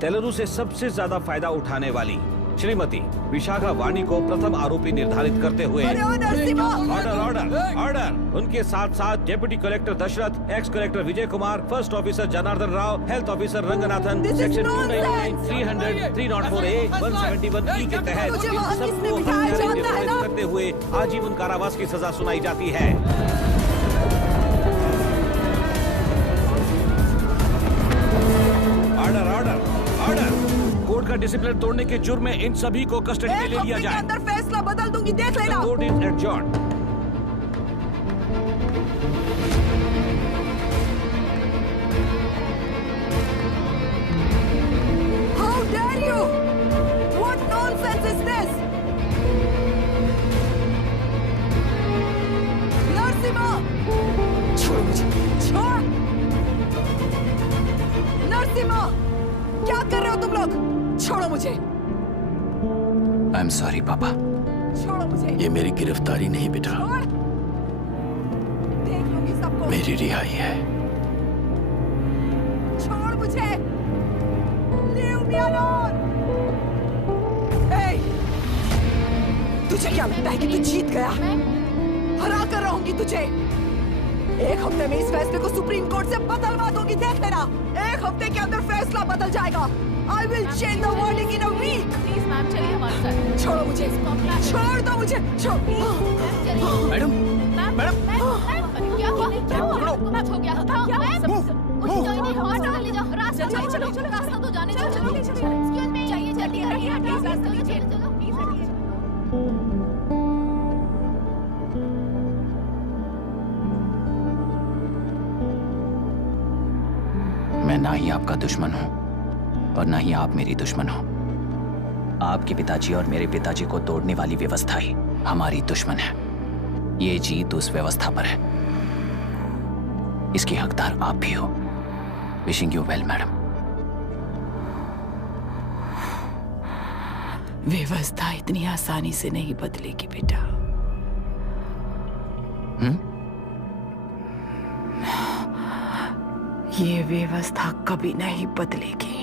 तेलुरु से सबसे ज्यादा फायदा उठाने वाली श्रीमती विशाखा वानी को प्रथम आरोपी निर्धारित करते हुए ऑर्डर ऑर्डर ऑर्डर। उनके साथ साथ deputy collector Dashrath, ex collector Vijay Kumar, first officer Janardhan Rao, health officer Ranganathan, section 299, 300, 304A, 171E के तहत इन सबको निर्धारित करते हुए आजीवन कारावास की सजा सुनाई जाती है। Order order order. कोर्ट का डिसिप्लिन तोड़ने के जुर्म में इन सभी को कस्टडी में ले लिया जाए। अंदर फैसला बदल दूंगी, देख लेना। Court is adjourned. How dare you? What nonsense is this? Narasimha! छोड़ो मुझे! छोड़! नरसिम्हा! क्या कर रहे हो तुम लोग? छोड़ो मुझे! आई एम सॉरी पापा। छोड़ो मुझे! ये मेरी गिरफ्तारी नहीं बेटा, देख लूंगी सबको। मेरी रिहाई है। छोड़ मुझे! Leave me alone! Hey! तुझे क्या लगता है कि तू जीत गया? हरा कर रहूंगी तुझे। एक हफ्ते में इस फैसले को सुप्रीम कोर्ट से बदलवा दूंगी, देख लेना। एक हफ्ते के अंदर फैसला बदल जाएगा। I will change the verdict in a week. Please ma'am चलिए हमारे साथ। छोड़ो मुझे, छोड़ दो मुझे, मैडम, मैडम क्या हुआ? क्या हुआ? कुछ हो गया? रास्ता चलो चलो रास्ता तो जाने दो। चलो एक्सक्यूज मी, चाहिए जल्दी करिए प्लीज, रास्ता तो चलो चलो प्लीज। मैं ना ही आपका दुश्मन हूं और ना ही आप मेरी दुश्मन हो। आपके पिताजी और मेरे पिताजी को तोड़ने वाली व्यवस्था ही हमारी दुश्मन है। ये जीत उस व्यवस्था पर है, इसकी हकदार आप भी हो। Wishing you well madam. व्यवस्था इतनी आसानी से नहीं बदलेगी बेटा। ये व्यवस्था कभी नहीं बदलेगी।